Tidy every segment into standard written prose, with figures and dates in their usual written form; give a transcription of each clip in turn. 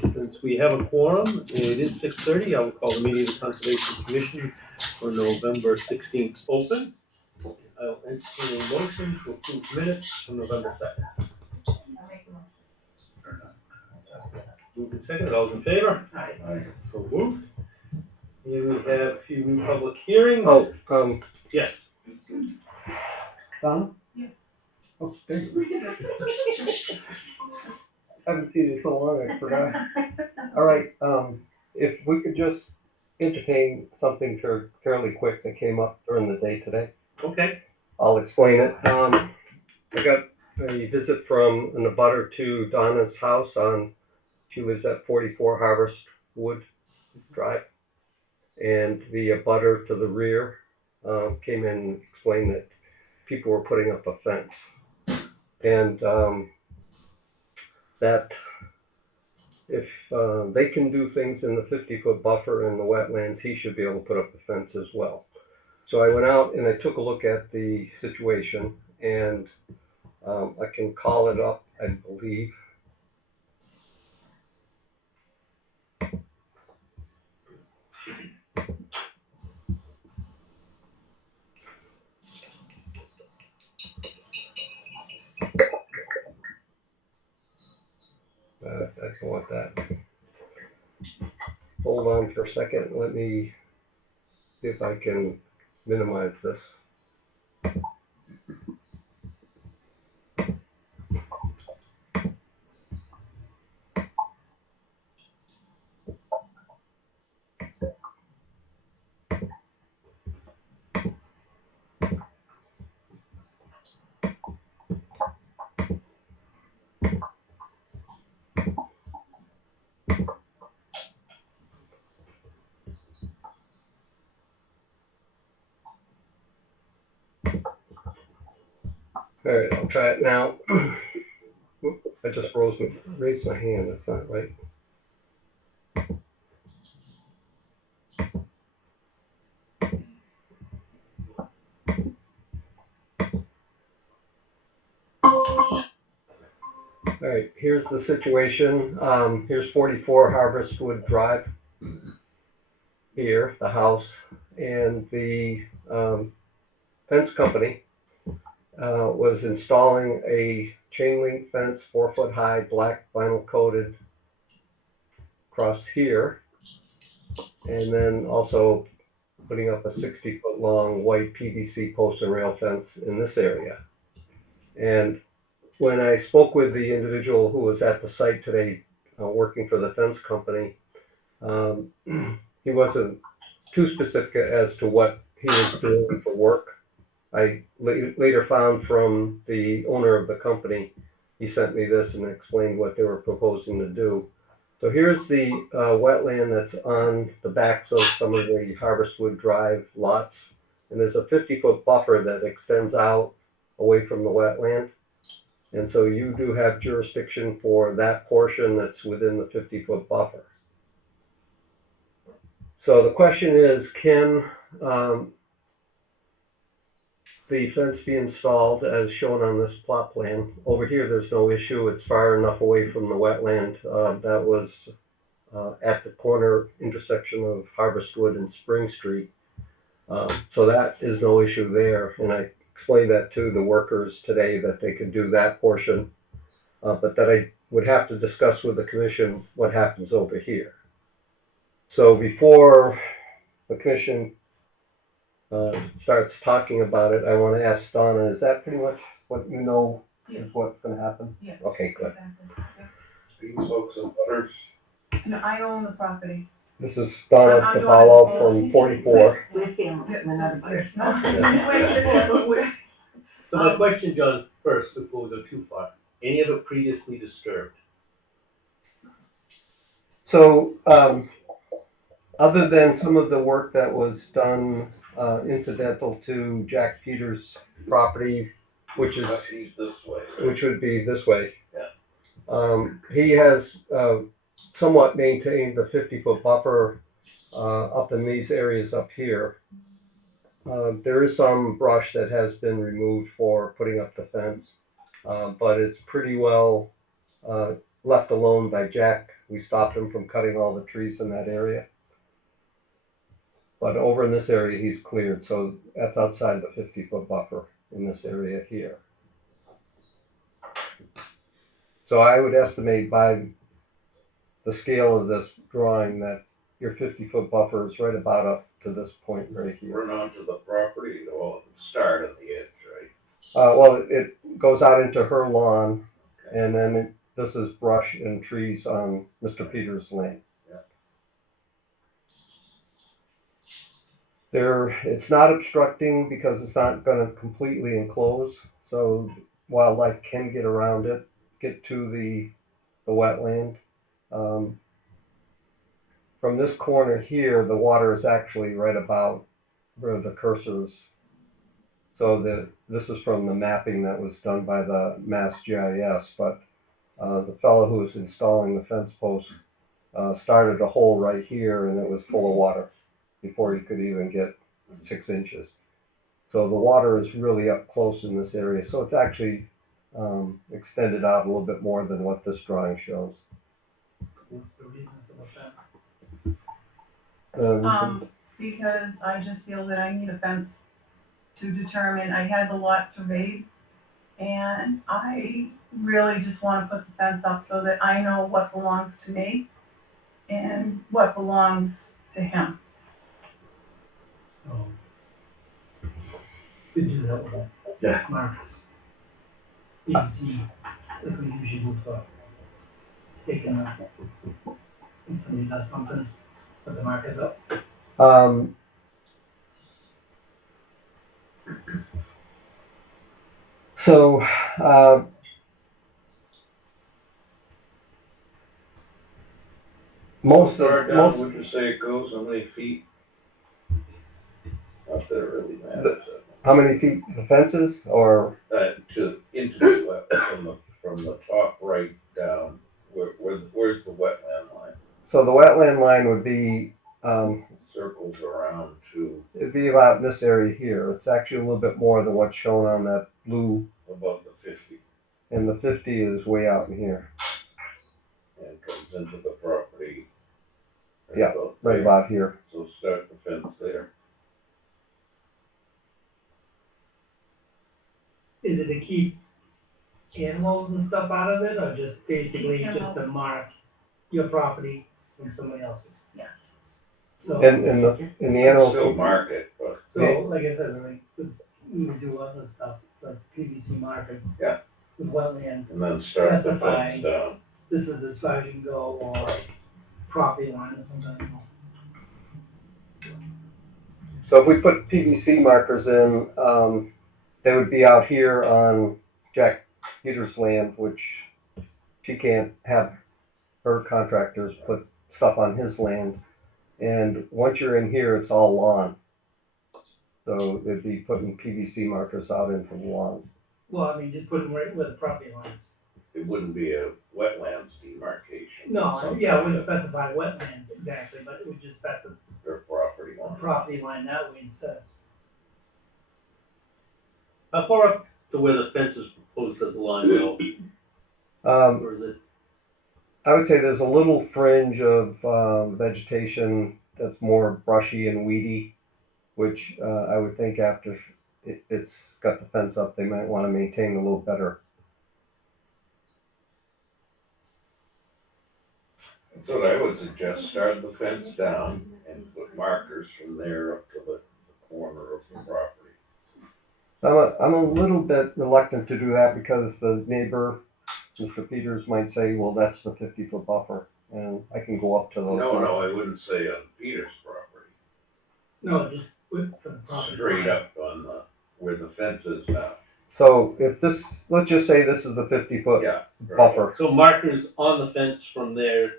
Since we have a quorum, it is 6:30. I will call the meeting of the Conservation Commission for November 16th open. I will entertain a motion to approve minutes from November 2nd. I'll make the motion. Moved and seconded, all those in favor? Aye. So moved. Here we have a few new public hearings. Oh, Yes. Donna? Yes. Oh, thank you. I haven't seen you so long, I forgot. All right, if we could just entertain something fairly quick that came up during the day today. Okay. I'll explain it. I got a visit from an abutter to Donna's house she lives at 44 Harvest Wood Drive. And the abutter to the rear came in and explained that people were putting up a fence. And that if they can do things in the 50-foot buffer in the wetlands, he should be able to put up the fence as well. So I went out and I took a look at the situation, and I can call it up, I believe. I don't want that. Hold on for a second. Let me see if I can minimize this. All right, I'll try it now. I just raised my hand. That's not right. All right, here's the situation. Here's 44 Harvestwood Drive. Here, the house, and the fence company was installing a chain link fence, 4-foot high, black vinyl coated across here, and then also putting up a 60-foot long white PVC post and rail fence in this area. And when I spoke with the individual who was at the site today working for the fence company, he wasn't too specific as to what he was doing for work. I later found from the owner of the company, he sent me this and explained what they were proposing to do. So here's the wetland that's on the backs of some of the Harvestwood Drive lots. And there's a 50-foot buffer that extends out away from the wetland. And so you do have jurisdiction for that portion that's within the 50-foot buffer. So the question is, can the fence be installed as shown on this plot plan? Over here, there's no issue. It's far enough away from the wetland. That was at the corner intersection of Harvestwood and Spring Street. So that is no issue there. And I explained that to the workers today, that they could do that portion, but that I would have to discuss with the commission what happens over here. So before the commission starts talking about it, I want to ask Donna, is that pretty much what you know is what's going to happen? Yes. Okay, good. Exactly. Yep. These folks and butters. No, I own the property. This is Donna I'm doing Cavallo it. from 44. We're family, Yeah, we're not there's a no- So my question, John, first, before we go too far, any of it previously disturbed? So, other than some of the work that was done incidental to Jack Peters' property, which He's this way. would be this way. Yeah. He has somewhat maintained the 50-foot buffer up in these areas up here. There is some brush that has been removed for putting up the fence, but it's pretty well left alone by Jack. We stopped him from cutting all the trees in that area. But over in this area, he's cleared, so that's outside the 50-foot buffer in this area here. So I would estimate by the scale of this drawing that your 50-foot buffer is right about up to this point right here. Run onto the property, or start at the edge, right? Well, it goes out into her lawn, and then this is brush and trees on Mr. Peters' land. Yeah. It's not obstructing because it's not going to completely enclose, so wildlife can get around it, get to the wetland. From this corner here, the water is actually right about where the cursor is. So this is from the mapping that was done by the Mass GIS, but the fellow who was installing the fence post started a hole right here, and it was full of water before he could even get 6 inches. So the water is really up close in this area. So it's actually extended out a little bit more than what this drawing shows. What's the reason for the fence? Because I just feel that I need a fence to determine, I had the lot surveyed, and I really just wanna put the fence up so that I know what belongs to me and what belongs to him. We do that with that. Yeah. Markers. BBC, like we usually do for staking up. When somebody does something, put the markers up. So How far down would you say it goes, how many feet? Not that it really matters. how many feet the fence is, or Into the wet, from the top right down, where's the wetland line? so the wetland line would be Circles around to it'd be about this area here. It's actually a little bit more than what's shown on that blue, above the 50 and the 50 is way out in here. and comes into the property. Yeah, right there. about here. So start the fence there. Is it to keep animals and stuff out of it, or just basically Keep just to mark your property from somebody else's? Yes. So, And the animals. Still mark it, but so like I said, like, we would do other stuff, it's like PVC markers. Yeah. With wetlands, and then start the Specify. fence down. this is as far as you can go, or property line or something. So if we put PVC markers in, they would be out here on Jack Peters' land, which she can't have her contractors put stuff on his land. And once you're in here, it's all lawn. So they'd be putting PVC markers out into the lawn. Well, I mean, just put them right where the property line is. It wouldn't be a wetlands demarcation. No, Some yeah, it kind wouldn't of specify wetlands exactly, but it would just specify Their property a line. property line that way instead. How far up to where the fence is proposed does the line go? Or is it? I would say there's a little fringe of vegetation that's more brushy and weedy, which I would think after it's got the fence up, they might want to maintain a little better. That's what I would suggest, start the fence down and put markers from there up to the corner of the property. I'm a little bit reluctant to do that because the neighbor, Mr. Peters, might say, well, that's the 50-foot buffer, and I can go up to those. No, I wouldn't say on Peter's property, No, just put for the property straight line. up on where the fence is now. So if this, let's just say this is the 50-foot Yeah. right. buffer. So markers on the fence from there.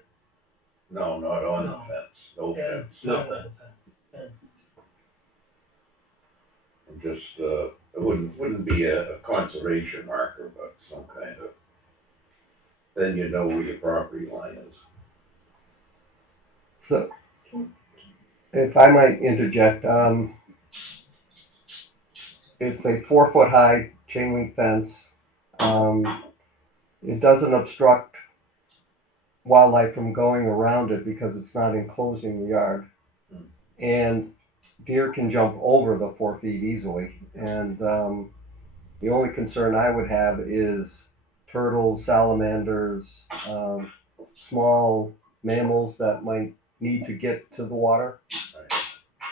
No, not on the No. fence, no As, fence. No. not the fence, as, And just, it wouldn't be a conservation marker, but some kind of, then you know where your property line is. So if I might interject, it's a 4-foot high chain link fence. It doesn't obstruct wildlife from going around it because it's not enclosing the yard. And deer can jump over the 4 feet easily. And the only concern I would have is turtles, salamanders, small mammals that might need to get to the water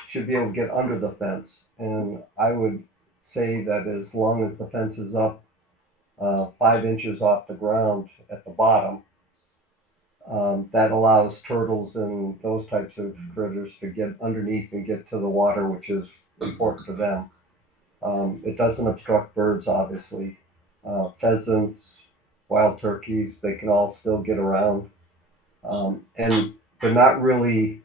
should be able to get under the fence. And I would say that as long as the fence is up 5 inches off the ground at the bottom, that allows turtles and those types of critters to get underneath and get to the water, which is important for them. It doesn't obstruct birds, obviously. Pheasants, wild turkeys, they can all still get around. And they're not really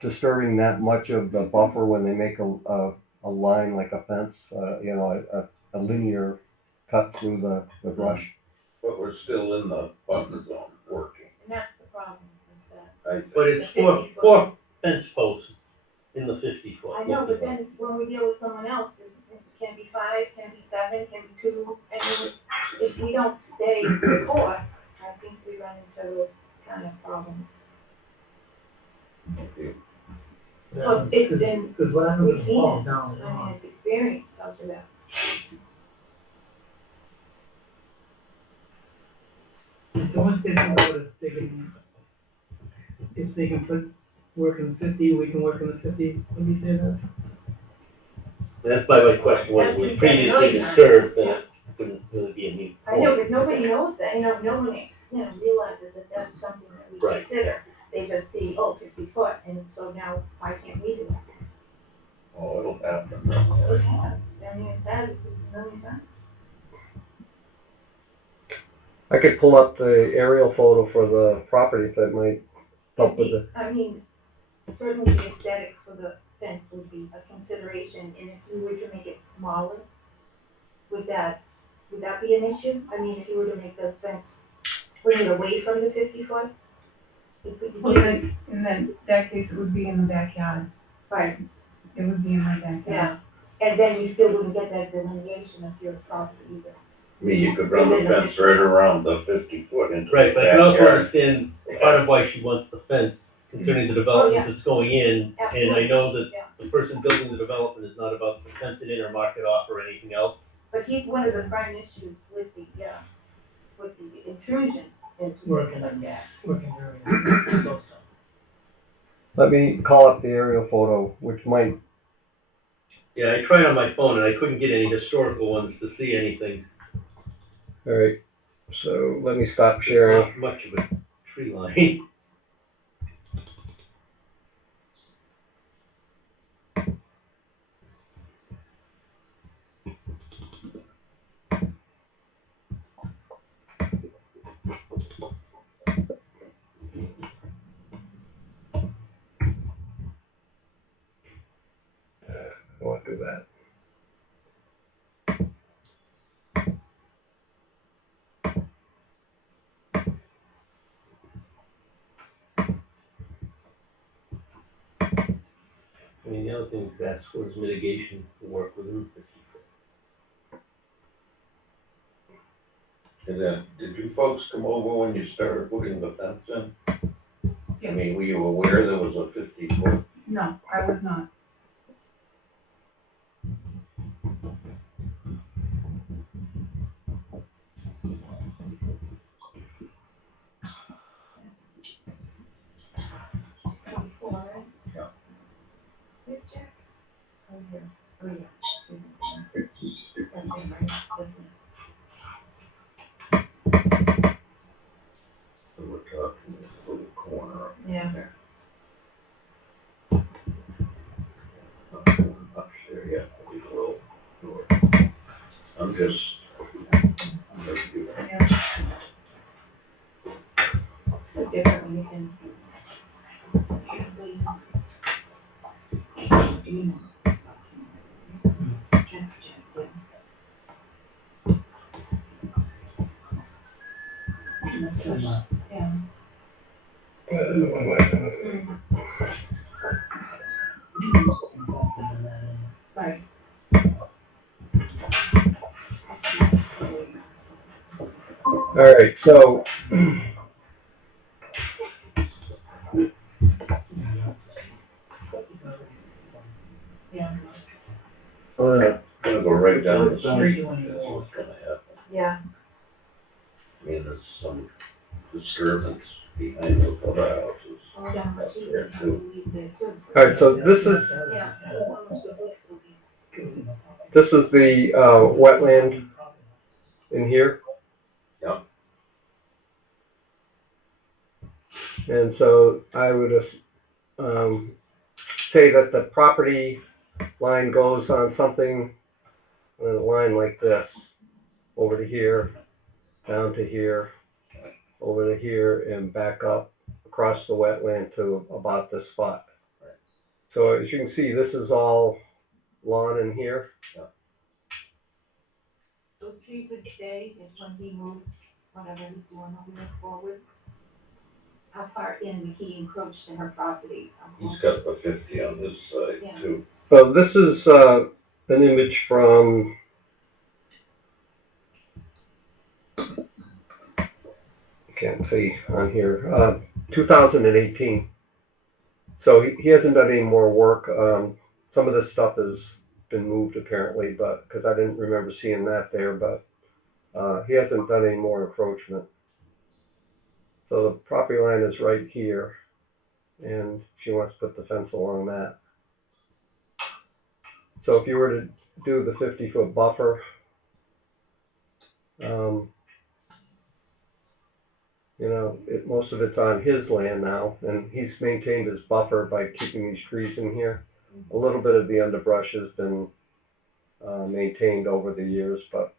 disturbing that much of the buffer when they make a line like a fence, a linear cut through the brush. But we're still in the buffer zone working, And that's the problem, is that, I think. But it's The 50 foot. four fence posts in the 50 foot. I know, but then when we deal with someone else, it can be 5, can be 7, can be 2, and if we don't stay the course, I think we run into those kind of problems. Well, it's been, Because what happens we've if it seen falls it. down? I mean, it's experience tells you that. So once they come out, if they can work in the 50, we can work in the 50, somebody say that? That's why my question was, That's what was he said previously earlier. disturbed, then it wouldn't really be a need. I know, but nobody knows that, no one, realizes that that's something that we Right. consider. They just see, 50 foot, and so now, why can't we do that? Oh, it'll happen. It has, I mean, it's happened a million times. I could pull up the aerial photo for the property if that might help with the. I mean, certainly the aesthetic for the fence would be a consideration, and if you were to make it smaller, would that be an issue? I mean, if you were to make the fence, bring it away from the 50 foot? Well, then, in that case, it would be in the backyard. Right, It would be in my backyard. yeah, and then you still wouldn't get that delineation of your property either. I mean, you could run the fence right around the 50 foot into the Right, but I can also backyard. understand part of why she wants the fence concerning the development that's going in. And I know that Yeah. the person building the development is not about the fence it in or mark it off or anything else. But he's one of the prime issues with the intrusion into Working things like that. Working area. Let me call up the aerial photo, which might. Yeah, I tried on my phone and I couldn't get any historical ones to see anything. All right. So let me stop sharing. Not much of a tree line. I want to do that. I mean, the other thing we could ask for is mitigation to work within 50 foot. And then, did you folks come over when you started putting the fence in? I Yes. mean, were you aware there was a 50 foot? No, I was not. Right? Yeah. Where's Jack? Oh, here. Oh, yeah. That's in my business. We were talking this little corner Yeah. up there, yeah, we will. I'm just. So different when you can. Jack's Jack, yeah. And that's such- yeah. Right. All right. So Oh, yeah. Gonna go right down the street, Down. that's what's gonna happen. Yeah, I mean, there's some disturbance behind those other houses all down the up cheap, there I too. believe there too. Alright, so this is Yeah, how much is it will be? the wetland in here. Yep. And so I would say that the property line goes on something, on a line like this, over to here, down to here, over to here, and back up across the wetland to about this spot. Right. So as you can see, this is all lawn in here. Those trees would stay if when he moves, whatever he's doing moving forward. How far in would he encroach to her property? He's got the 50 on this side Yeah. too. So this is an image from can't see on here 2018. So he hasn't done any more work. Some of this stuff has been moved apparently, but because I didn't remember seeing that there, but he hasn't done any more encroachment. So the property line is right here, and she wants to put the fence along that. So if you were to do the 50-foot buffer, most of it's on his land now, and he's maintained his buffer by keeping these trees in here. A little bit of the underbrush has been maintained over the years, but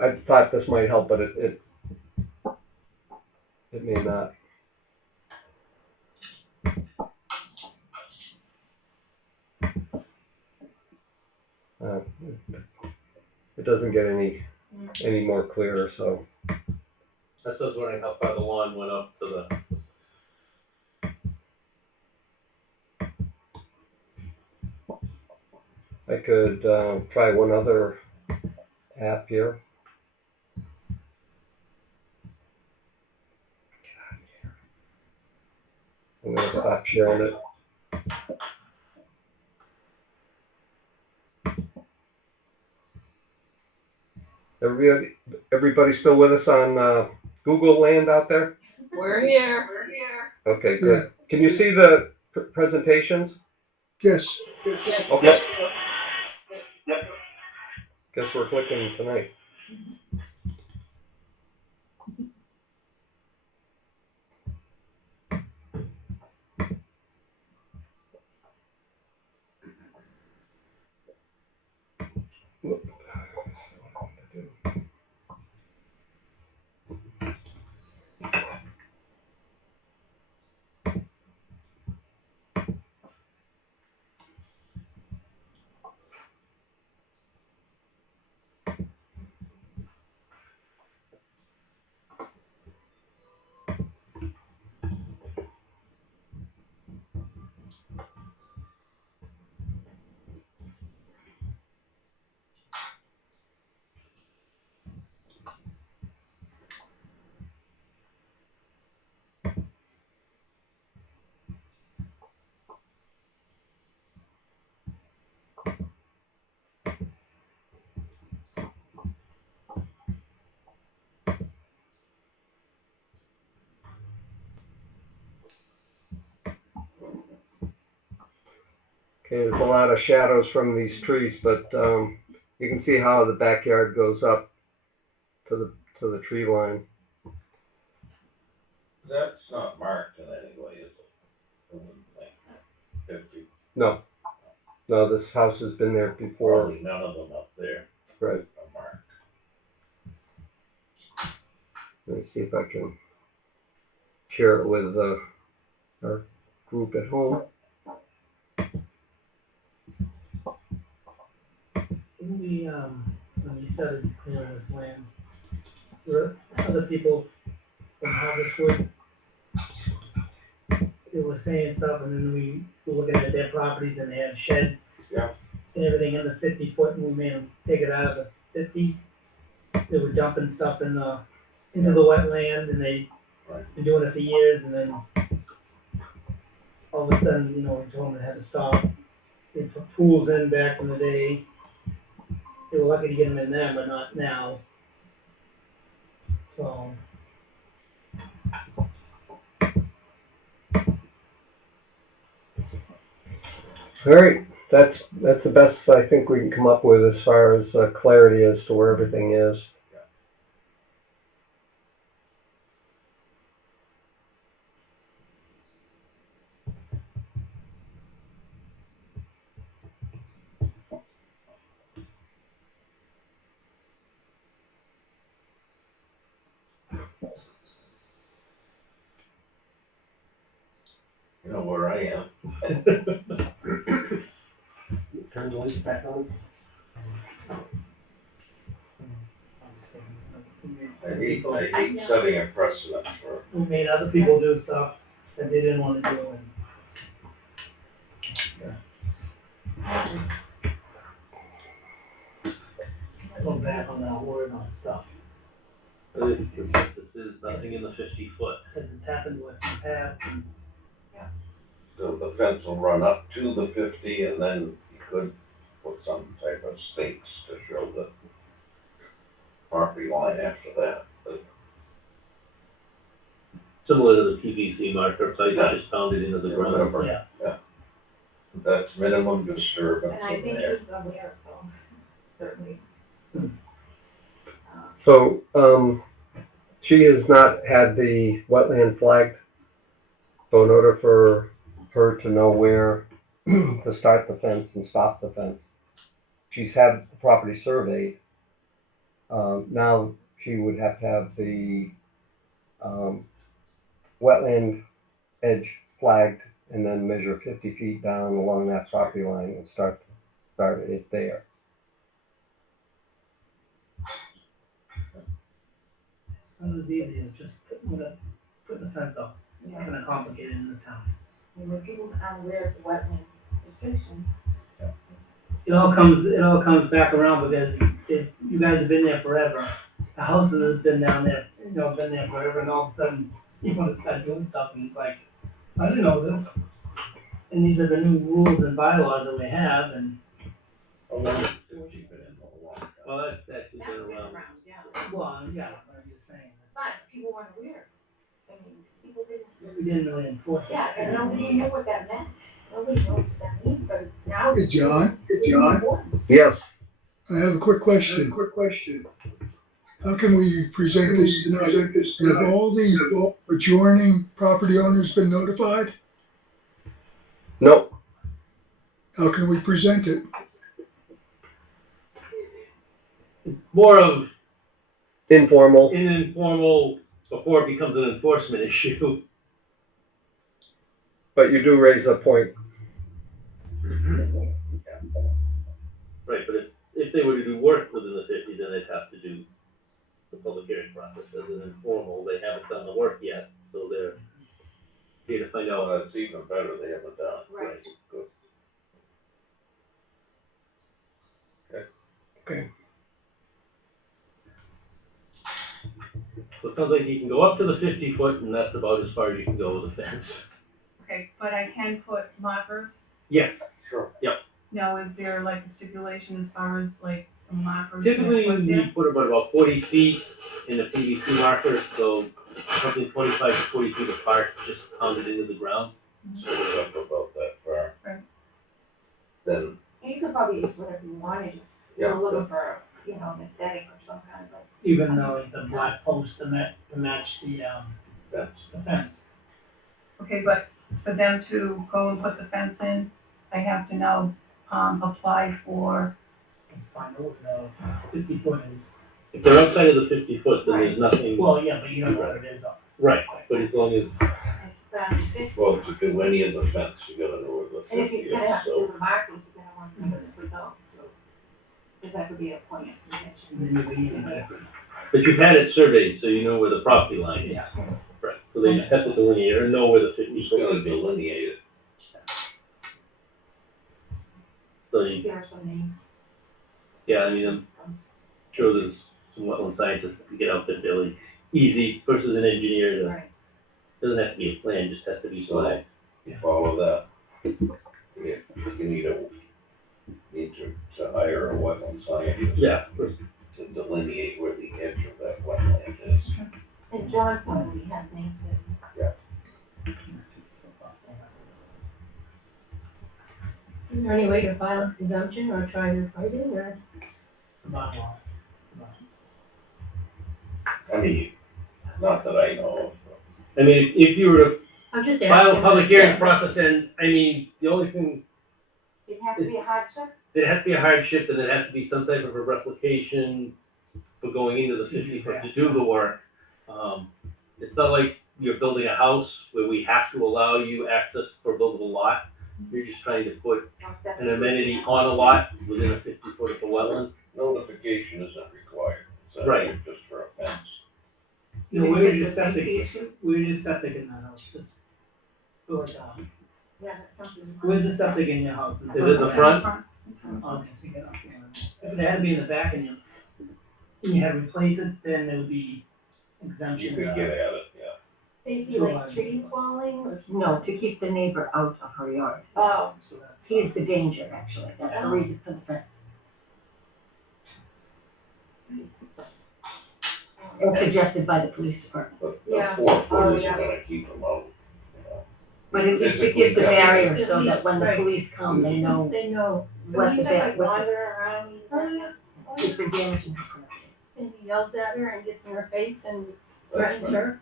I thought this might help, but it may not. It doesn't get any more clear, so. That does when I how far the lawn went up to the. I could try one other app here. I'm going to stop sharing it. Everybody still with us on Google Land out there? We're here. Okay, good. Can you see the presentations? Yes. Yes. Okay. Guess we're clicking tonight. Okay, there's a lot of shadows from these trees, but you can see how the backyard goes up to the tree line. That's not marked in any way, is it? Like 50. No, this house has been there before. Probably none of them up there Right. are marked. Let me see if I can share it with our group at home. When when we started clearing this land, were other people from Harvestwood, they were saying stuff, and then we were looking at their properties and they had sheds. Yeah. And everything in the 50-foot, and we made them take it out of the 50. They were dumping stuff into the wetland, and they been doing it for years, and then all of a sudden, you know, we told them they had to stop. They put pools in back in the day. They were lucky to get them in then, but not now. So, All right, that's the best I think we can come up with as far as clarity as to where everything is. You know where I am. Turn the lights back on. I hate setting a precedent for, we made other people do stuff that they didn't want to do, and go back on that word on stuff. The consensus is nothing in the 50 foot. Because it's happened to us in the past, and the fence will run up to the 50, and then you could put some type of stakes to show the property line after that. But Similar to the PVC marker, so I just pounded into the ground. whatever. yeah. That's minimum disturbance And I in think there. he's aware of those, certainly. So she has not had the wetland flagged. So in order for her to know where to start the fence and stop the fence, she's had the property surveyed. Now she would have to have the wetland edge flagged and then measure 50 feet down along that property line and start it there. It's not as easy as just putting the fence up. It's not gonna complicate it in this town. And when people are aware of the wetland restrictions, It all comes back around because if you guys have been there forever, the houses have been down there, you know, been there forever, and all of a sudden you want to start doing stuff, and it's like, I didn't know this. And these are the new rules and bylaws that we have, and Oh, well, it's keep it in for a long time. Well, that's actually that's been been around. around, yeah. well, yeah, I'm just saying. But people weren't aware. I mean, people didn't, We didn't really enforce it. yeah, and nobody knew what that meant. Nobody knows what that means, but it's now. Hey, John. It's important. Yes. I have a quick question. How can we present this tonight? Have all the adjoining property owners been notified? No. How can we present it? More of Informal. an informal before it becomes an enforcement issue. But you do raise a point. Right, but if they were to do work within the 50, then they'd have to do the public hearing process as an informal. They haven't done the work yet, so they're here to find out. Well, that's even better, they haven't done it. Right. Good. So it sounds like you can go up to the 50 foot, and that's about as far as you can go with a fence. Okay, but I can put markers. Yes. Sure. Now, is there like a stipulation as far as like the markers? Typically, that are put we there? put about 40 feet in the PVC marker, so something 25 to 40 feet apart, just pounded into the ground. So it's up about that far. Right. Then, And you could probably use whatever you wanted. yeah, You're looking for, you know, an aesthetic or some kind of like. Even though like the black post to match the that's, fence. Okay, but for them to go and put the fence in, I have to now, apply for, Find out what the 50 foot is. If they're outside of the 50 foot, then there's nothing. Well, yeah, but you don't know what it is. Right, but as long as, well, to do any of the fence, you gotta know where the And if 50 you're gonna have is, to so. do the markers, you're gonna want to put it with those too. Because that could be a point of contention. And then you leave it. but you've had it surveyed, so you know where the property line is. Yeah. Yes. Right, so they just have to delineate or know where the 50 Who's foot gonna would be. delineate it? So you, There are some names. yeah, I mean, I'm sure there's some wetland scientists that can get out there fairly easy versus an engineer to Right. Doesn't have to be a plan, just has to be So- flagged. You follow that. You need to hire a wetland scientist. Yeah. To delineate where the edge of that wetland is. And John probably has names there. Is there any way to file a presumption or try to fight it, or? Combine law. I mean, not that I know of. I mean, if you were to I'm just file a asking. public hearing process, and, I mean, the only thing, It'd have to be a hardship? there'd have to be a hardship, and thered have to be some type of a replication for going into the 50-foot to do the work. It's not like you're building a house where we have to allow you access for buildable lot. You're just trying to put Or septic? an amenity on a lot within a 50-foot of a wetland. Notification isn't required. It's Right. Just for a fence. You know, Maybe we're it's a just safety septic, issue? we're just septic in that house, just go down. Yeah, that's something. Where's the septic in your house? Is it in the front? Okay, so you get up there. If it had to be in the back and you had to replace it, then there would be You exemption. could get at it, yeah. Safety, like trees falling or? No, to keep the neighbor out of her yard. Oh, So that's- He's the danger, actually. That's the reason for the fence. As suggested by the police department. But Yeah. the 4 foot Oh, isn't yeah. gonna keep them out. You know. But at least it Physically gives a separate. barrier so that when the Right. police come, they know they know. So what he's the just like what wandering around, he's been damaging her property. And he yells at her and gets in her face and That's threatens right. her.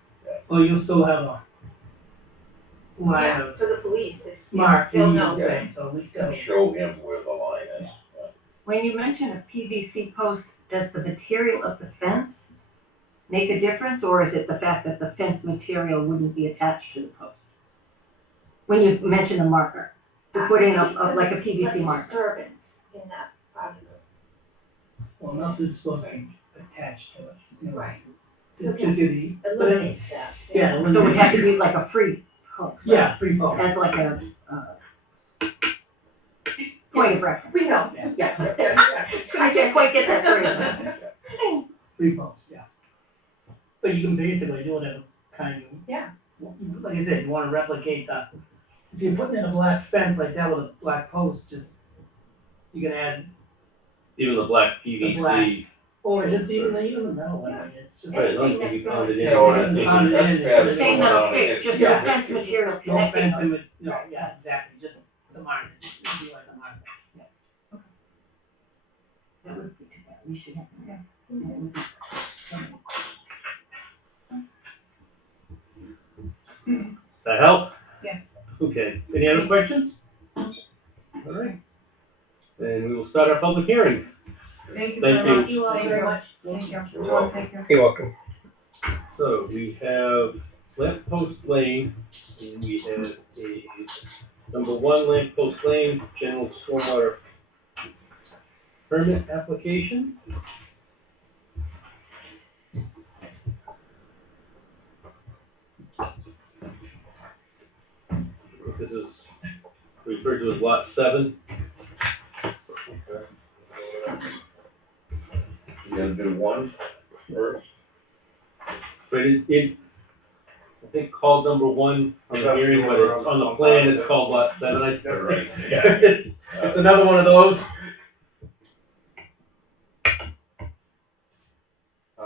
Oh, you'll still have a line yeah, of for the police. marked, They'll you know. would say, so at least they'll. Show him where the line is. When you mention a PVC post, does the material of the fence make a difference, or is it the fact that the fence material wouldn't be attached to the post? When you mention the marker, to put in like a PVC Less marker. disturbance in that part of it. Well, nothing's supposed to be attached to it. You know. Right. It's just the, Eliminates that. yeah. So it would have to be like a free post. Yeah, free post. As like a, point of reference. We know. Yeah. Yeah, exactly. I can't quite get that phrase. Free post, yeah. But you can basically do whatever kind of. Yeah. Like I said, you wanna replicate the, if you're putting in a black fence like that with a black post, just, you can add, Even the black The PVC. black. or just even the metal one, I mean, it's just. Right, as long as you pound it in. You know, it's- that's it's- bad. The same metal sticks, just no fence material No connecting fence in those. with, no, yeah, exactly, just the marker, it'd be like a marker. That would be too bad, we should have that. That help? yes. Okay, any other questions? All right. Then we will start our public hearing. Thank you Thank very you. much. You all Thank very you. much. Thank you. You're welcome. Thank you. You're welcome. So we have Lamp Post Lane, and we have a number 1 Lamp Post Lane, general stormwater permit application. This is referred to as lot 7. You gonna do one first? But it's, I think, called number 1 on the hearing, but it's on the plan, it's called lot 7, I think. Right. It's another one of those.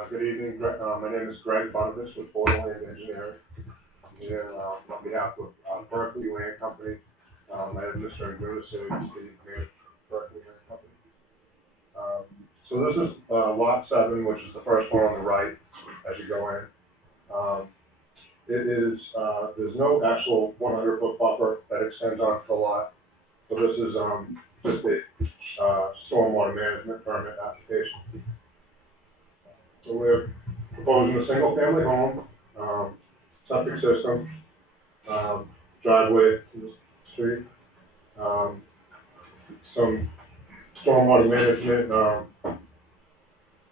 Good evening, my name is Greg Bunvis with Borderland Engineering. Here on behalf of Berkeley Land Company, I have Mr. Aguirre, the mayor of Berkeley Land Company. So this is lot 7, which is the first one on the right as you go in. It is, there's no actual 100-foot buffer that extends onto the lot. So this is just a stormwater management permit application. So we're proposing a single-family home, septic system, driveway to the street, some stormwater management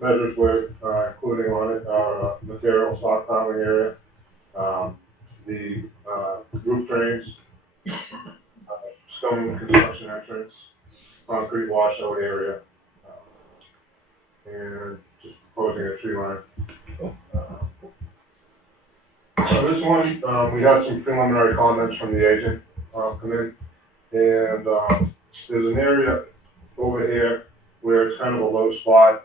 measures we're including on it, material stockpiling area, the roof drains, stone construction entrance, concrete washout area, and just proposing a tree line. This one, we had some preliminary comments from the agent, come in. And, there's an area over here where it's kind of a low spot,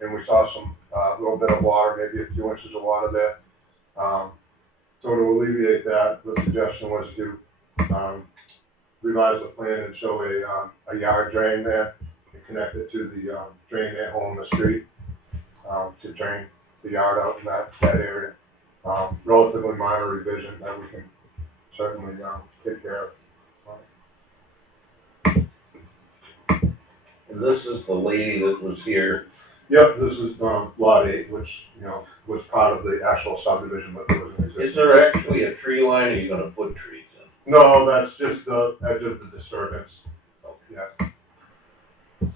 and we saw some, little bit of water, maybe a few inches of water there. So to alleviate that, the suggestion was to, revise the plan and show a yard drain there and connect it to the, drain manhole in the street, to drain the yard out in that area. Relatively minor revision that we can certainly, take care of. And this is the lady that was here. Yep, this is, lot 8, which, was part of the actual subdivision, but there was an existing. Is there actually a tree line, or are you gonna put trees in? No, that's just the edge of the disturbance. Yeah,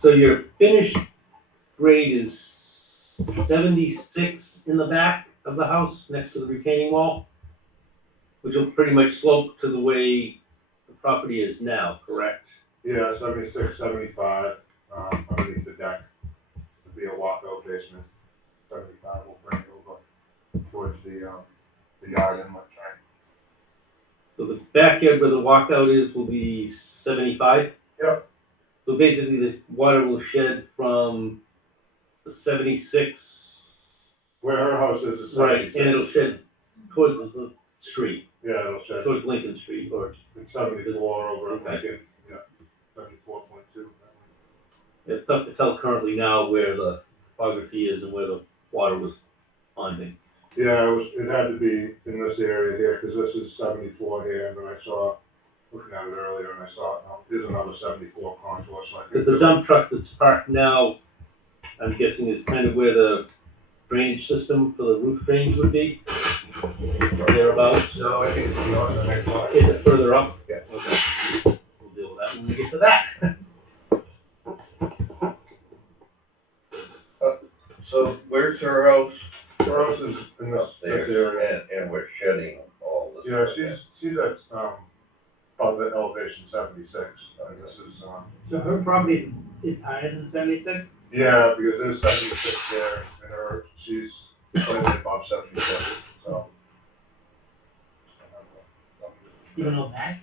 So your finished grade is 76 in the back of the house, next to the retaining wall, which will pretty much slope to the way the property is now, correct? yeah, 76, 75, underneath the deck. It'd be a walkout basement. 75 will bring it over towards the yard inlet track. So the backyard where the walkout is will be 75? Yep. So basically the water will shed from the 76, Where her house is right, 76. and it'll shed towards the street, Yeah, it'll shed. towards Lincoln Street, or It's 74 over, Okay. I think, yeah, 74.2. it's tough to tell currently now where the topography is and where the water was ponding. Yeah, it had to be in this area here, because this is 74 here, and then I saw, looking at it earlier, and I saw, there's another 74 contour, so I think. The dump truck that's parked now, I'm guessing is kind of where the drainage system for the roof drains would be, thereabouts. No, I think it's beyond the next slide. Is it further up? Yeah. Okay. We'll deal with that when we get to that. So where's her house? Her house is in Up this there, area. and we're shedding all this. Yeah, she's at, probably elevation 76, and this is, So her property is higher than 76? yeah, because there's 76 there, and she's slightly above 76, so. Even though back?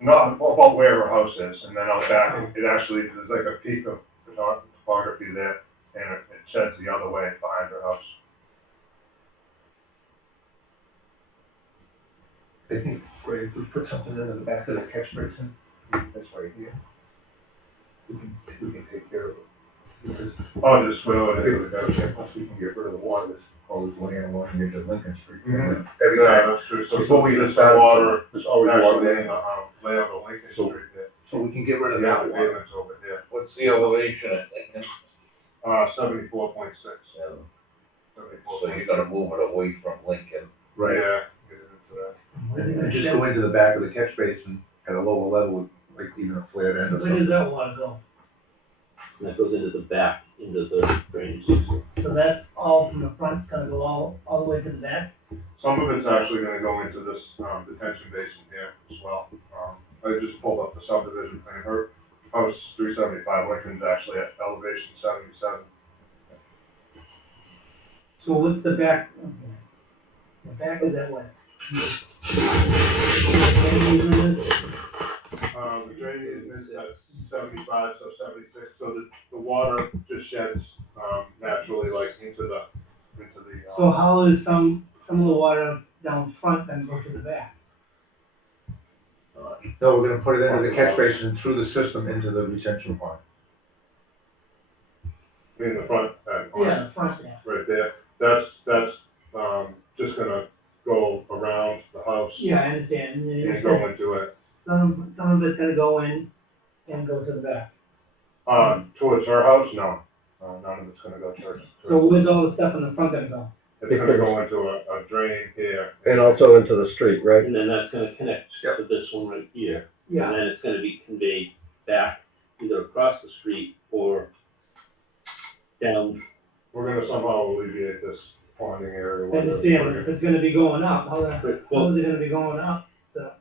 Not about where her house is, and then out back, it actually, there's like a peak of topography there, and it sheds the other way behind her house. I think, Greg, if we put something into the back of the catch basin, that's right here. We can take care of it. Because Oh, just swim it into the gutter. once we can get rid of the water, that's always laying along into Lincoln Street. Mhm. Every Yeah, time, that's true, so before we just decide, water, there's always water actually, laying. lay on the Lincoln So- Street there. So we can get rid of Yeah, that the water. pavements over there. What's the elevation at Lincoln? 74.6. And 74.6. so you're gonna move it away from Lincoln. Right. Yeah, get into that. Where's it And gonna just shed? go into the back of the catch basin at a lower level with like even a flared end or Where does something. that water go? And that goes into the back, into the drainage system. So that's all from the front, it's gonna go all the way to the back? Some of it's actually gonna go into this, detention basin here as well. I just pulled up the subdivision plan, her house 375, Lincoln's actually at elevation 77. So what's the back? Okay. The back is at west. The drainage is at 75, so 76, so the water just sheds, naturally like into the, So how does some of the water down front then go to the back? No, we're gonna put it into the catch basin through the system into the retention pond. in the front, Yeah, the front, yeah. right there. That's, just gonna go around the house. Yeah, I understand. And you And said go into it. Some of it's gonna go in and go to the back. Towards her house, no. None of it's gonna go towards. So where's all the stuff in the front gonna go? It's gonna go into a drain here. And also into the street, right? And then that's gonna connect Yep. to this one right here. Yeah, And then it's gonna be conveyed back either across the street or down. We're gonna somehow alleviate this ponding area. I understand, but if it's gonna be going up, how Well, is it gonna be going up the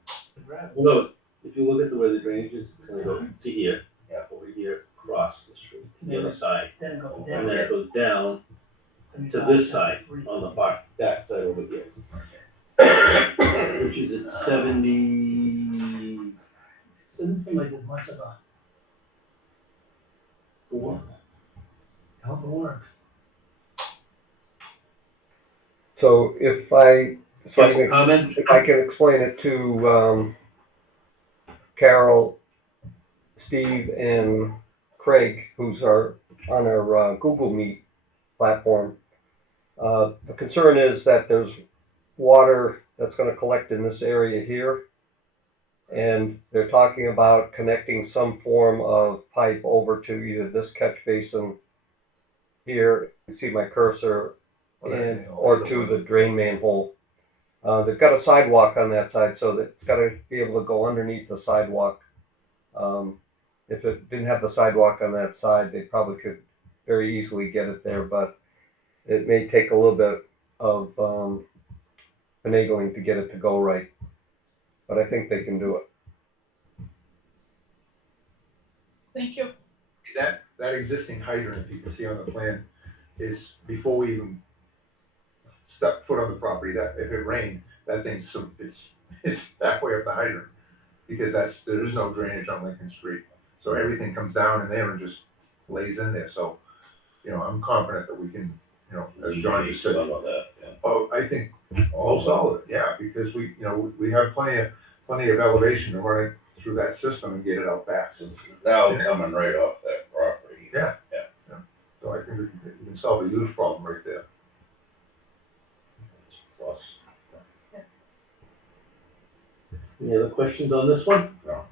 gravel? no, if you look at the way the drainage is, it's gonna go to here, over here, across the street, to the other side. Then it goes And then down. it goes down to this side, on the back side over here. which is at 70. Doesn't seem like there's much of a help it works. So if I, so I Yes, can, comments? if I can explain it to Carol, Steve, and Craig, who's on our Google Meet platform. The concern is that there's water that's going to collect in this area here, and they're talking about connecting some form of pipe over to either this catch basin here, you can see my cursor, and or to the drain manhole. They've got a sidewalk on that side, so that it's got to be able to go underneath the sidewalk. If it didn't have the sidewalk on that side, they probably could very easily get it there, but it may take a little bit of finagling to get it to go right. But I think they can do it. Thank you. That existing hydrant, if you can see on the plan, is before we even step foot on the property, that if it rained, that thing's it's halfway up the hydrant. Because there is no drainage on Lincoln Street. So everything comes down in there and just lays in there. So, I'm confident that we can, as John just said. Some of that, yeah. Oh, I think most all of it, yeah, because we have plenty of elevation to run it through that system and get it out back. So, It's now coming right off that property. Yeah. Yeah. so I think we can solve a huge problem right there. Plus, Any other questions on this one? No.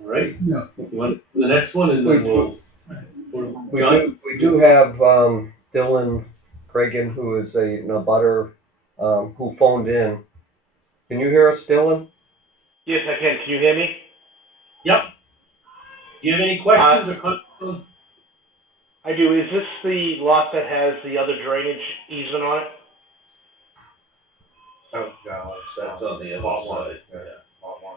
All right. No. You want to do the next one, and then We do have Dylan Cragen, who is a abutter, who phoned in. Can you hear us, Dylan? Yes, I can. Can you hear me? Yep. Do you have any questions or comments? I do. Is this the lot that has the other drainage easement on it? that's on the Lot other one, side, yeah. Lot one.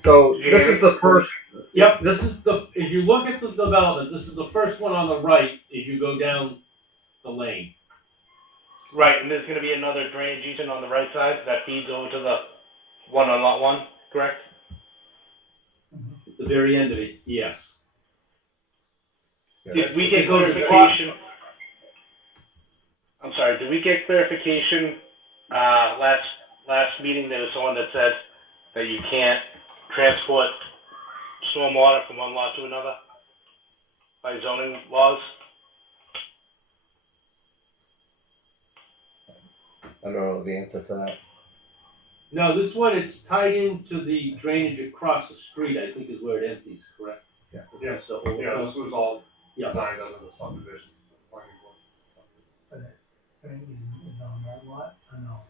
So this is the first. Yep, this is if you look at the development, this is the first one on the right as you go down the lane. Right, and there's going to be another drainage easement on the right side that feeds over to the one on lot one, correct? At the very end of it, yes. Did we get clarification? I'm sorry, did we get clarification, last meeting, there was someone that said that you can't transport stormwater from one lot to another by zoning laws? I don't know the answer to that. No, this one, it's tied into the drainage across the street, I think is where it empties, correct? Yeah. So, Yeah, this was all Yeah. designed under the subdivision. Planning board. Is on that lot, I know.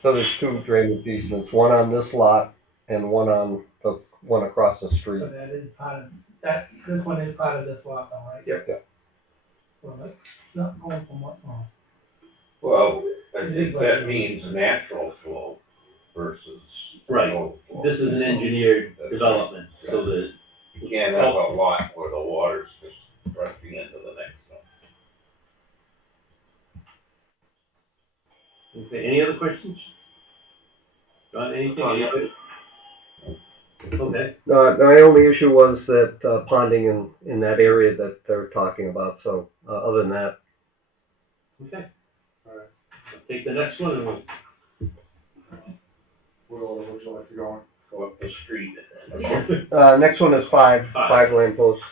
So there's two drainage easements, one on this lot and one on the one across the street. So that is part of, this one is part of this lot though, right? Yep. So that's not going from what, oh. Well, I think that means natural flow versus. Right. no flow. this is an engineered development, so that, You can't have a lot where the water's just rushing into the next one. okay, any other questions? John, anything? Anybody? Okay, My only issue was that ponding in that area that they're talking about. So other than that, okay. All right. I'll take the next one and we'll, What order would you like to go in? Go up the street. next one is five lampposts.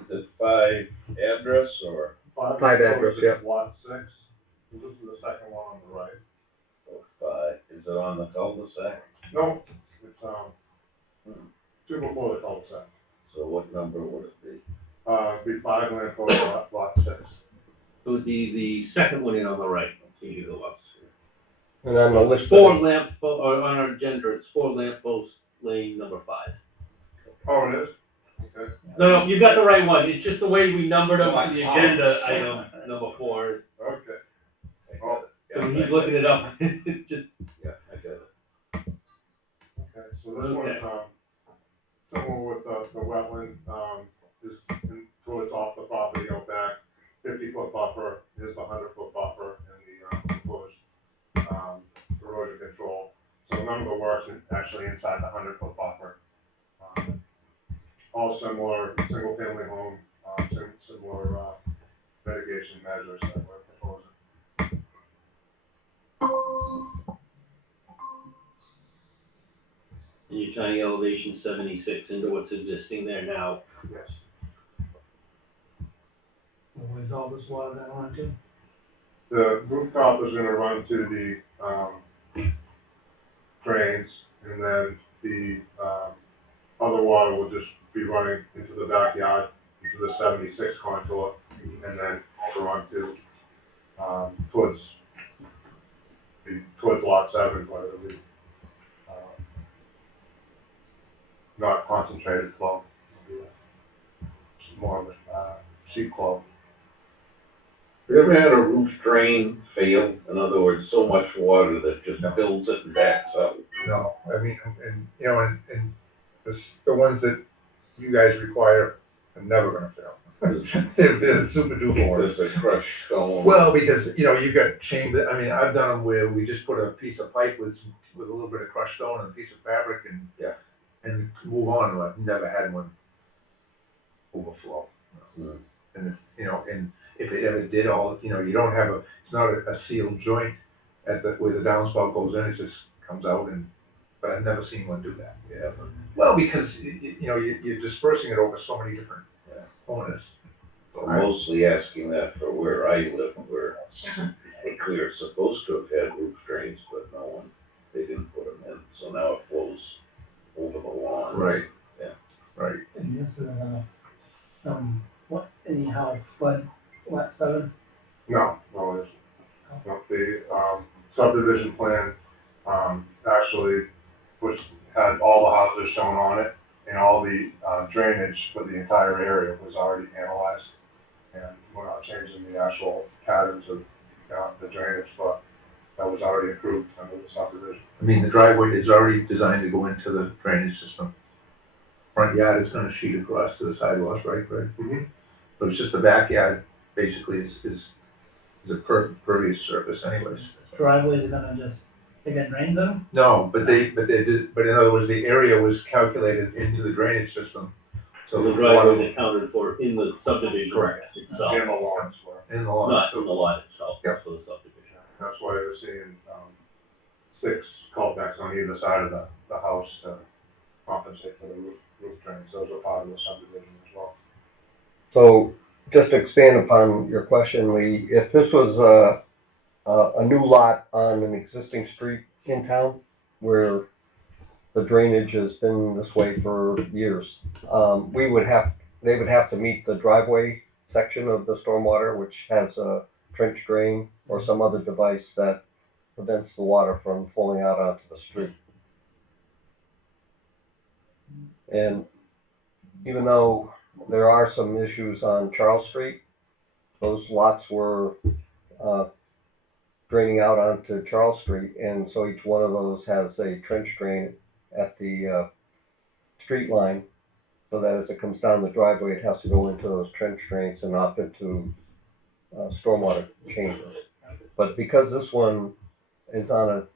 Is it 5 address or Five address, This is yeah. Lot 6. This is the second one on the right. 5? Is it on the cul-de-sac? No, it's, two before the cul-de-sac. So what number would it be? Be 5 lampposts, lot 6. it would be the second one in on the right. Let's see, you go up. And then the list. Four lamp, or on our agenda, it's 4 lamppost lane number 5. Oh, it is? Okay. No, you got the right one, it's just the way we numbered them on the agenda item number 4. Okay. I got it. So Yeah, he's I looking got it up, it's just, Yeah, I got it. Okay, so this one, Okay. similar with the wetland, is towards off the property out back. 50-foot buffer, here's the 100-foot buffer, and the proposed erosion control. So none of the work's actually inside the 100-foot buffer. All similar, single-family home, similar mitigation measures that we're proposing. And you're turning elevation 76 into what's existing there now. Yes. Where's all this water that on to? The rooftop is gonna run to the drains, and then the other water will just be running into the backyard, into the 76 contour, and then over onto towards lot 7, but it'll be not concentrated flow. It'll be more of a sheet flow. Have you ever had a roof drain fail? In other words, so much water that just fills it and backs up? No, I mean, and you know, and the ones that you guys require are never gonna fail. They're super duper ones. Just a crushed stone? Well, because, you know, you've got chamber, I mean, I've done them where we just put a piece of pipe with a little bit of crushed stone and a piece of fabric and. Yeah. And move on, and I've never had one overflow. Mm. And, you know, and if it ever did all, you know, you don't have it's not a sealed joint at where the downspout goes in, it just comes out but I've never seen one do that. Yeah. Well, because, you know, you're dispersing it over so many different owners. So I'm mostly asking that for where I live, where I think we are supposed to have had roof drains, but no one, they didn't put them in, so now it flows over the lawn. Right. Yeah. Right. And this is, what, anyhow, flood, lot 7? No, it isn't. No, the subdivision plan actually had all the houses shown on it, and all the drainage for the entire area was already analyzed. And we're not changing the actual patterns of the drainage, but that was already approved under the subdivision. I mean, the driveway is already designed to go into the drainage system. Front yard is gonna sheet across to the sidewalks, right, Greg? Mhm. So it's just the backyard, basically, is a pervious surface anyways. Driveways are gonna just, they got drains in them? No, but in other words, the area was calculated into the drainage system. So the driveway is accounted for in the subdivision Correct. itself, And the lawns were. In the lawn. not in the lot itself, Yeah. that's for the subdivision. That's why you're seeing 6 cul-de-sacs on either side of the house to compensate for the roof drains. Those are part of the subdivision as well. So just to expand upon your question, Lee, if this was a new lot on an existing street in town where the drainage has been this way for years, they would have to meet the driveway section of the stormwater, which has a trench drain or some other device that prevents the water from flowing out onto the street. And even though there are some issues on Charles Street, those lots were draining out onto Charles Street, and so each one of those has a trench drain at the street line, so that as it comes down the driveway, it has to go into those trench drains and up into stormwater chambers. But because this one is on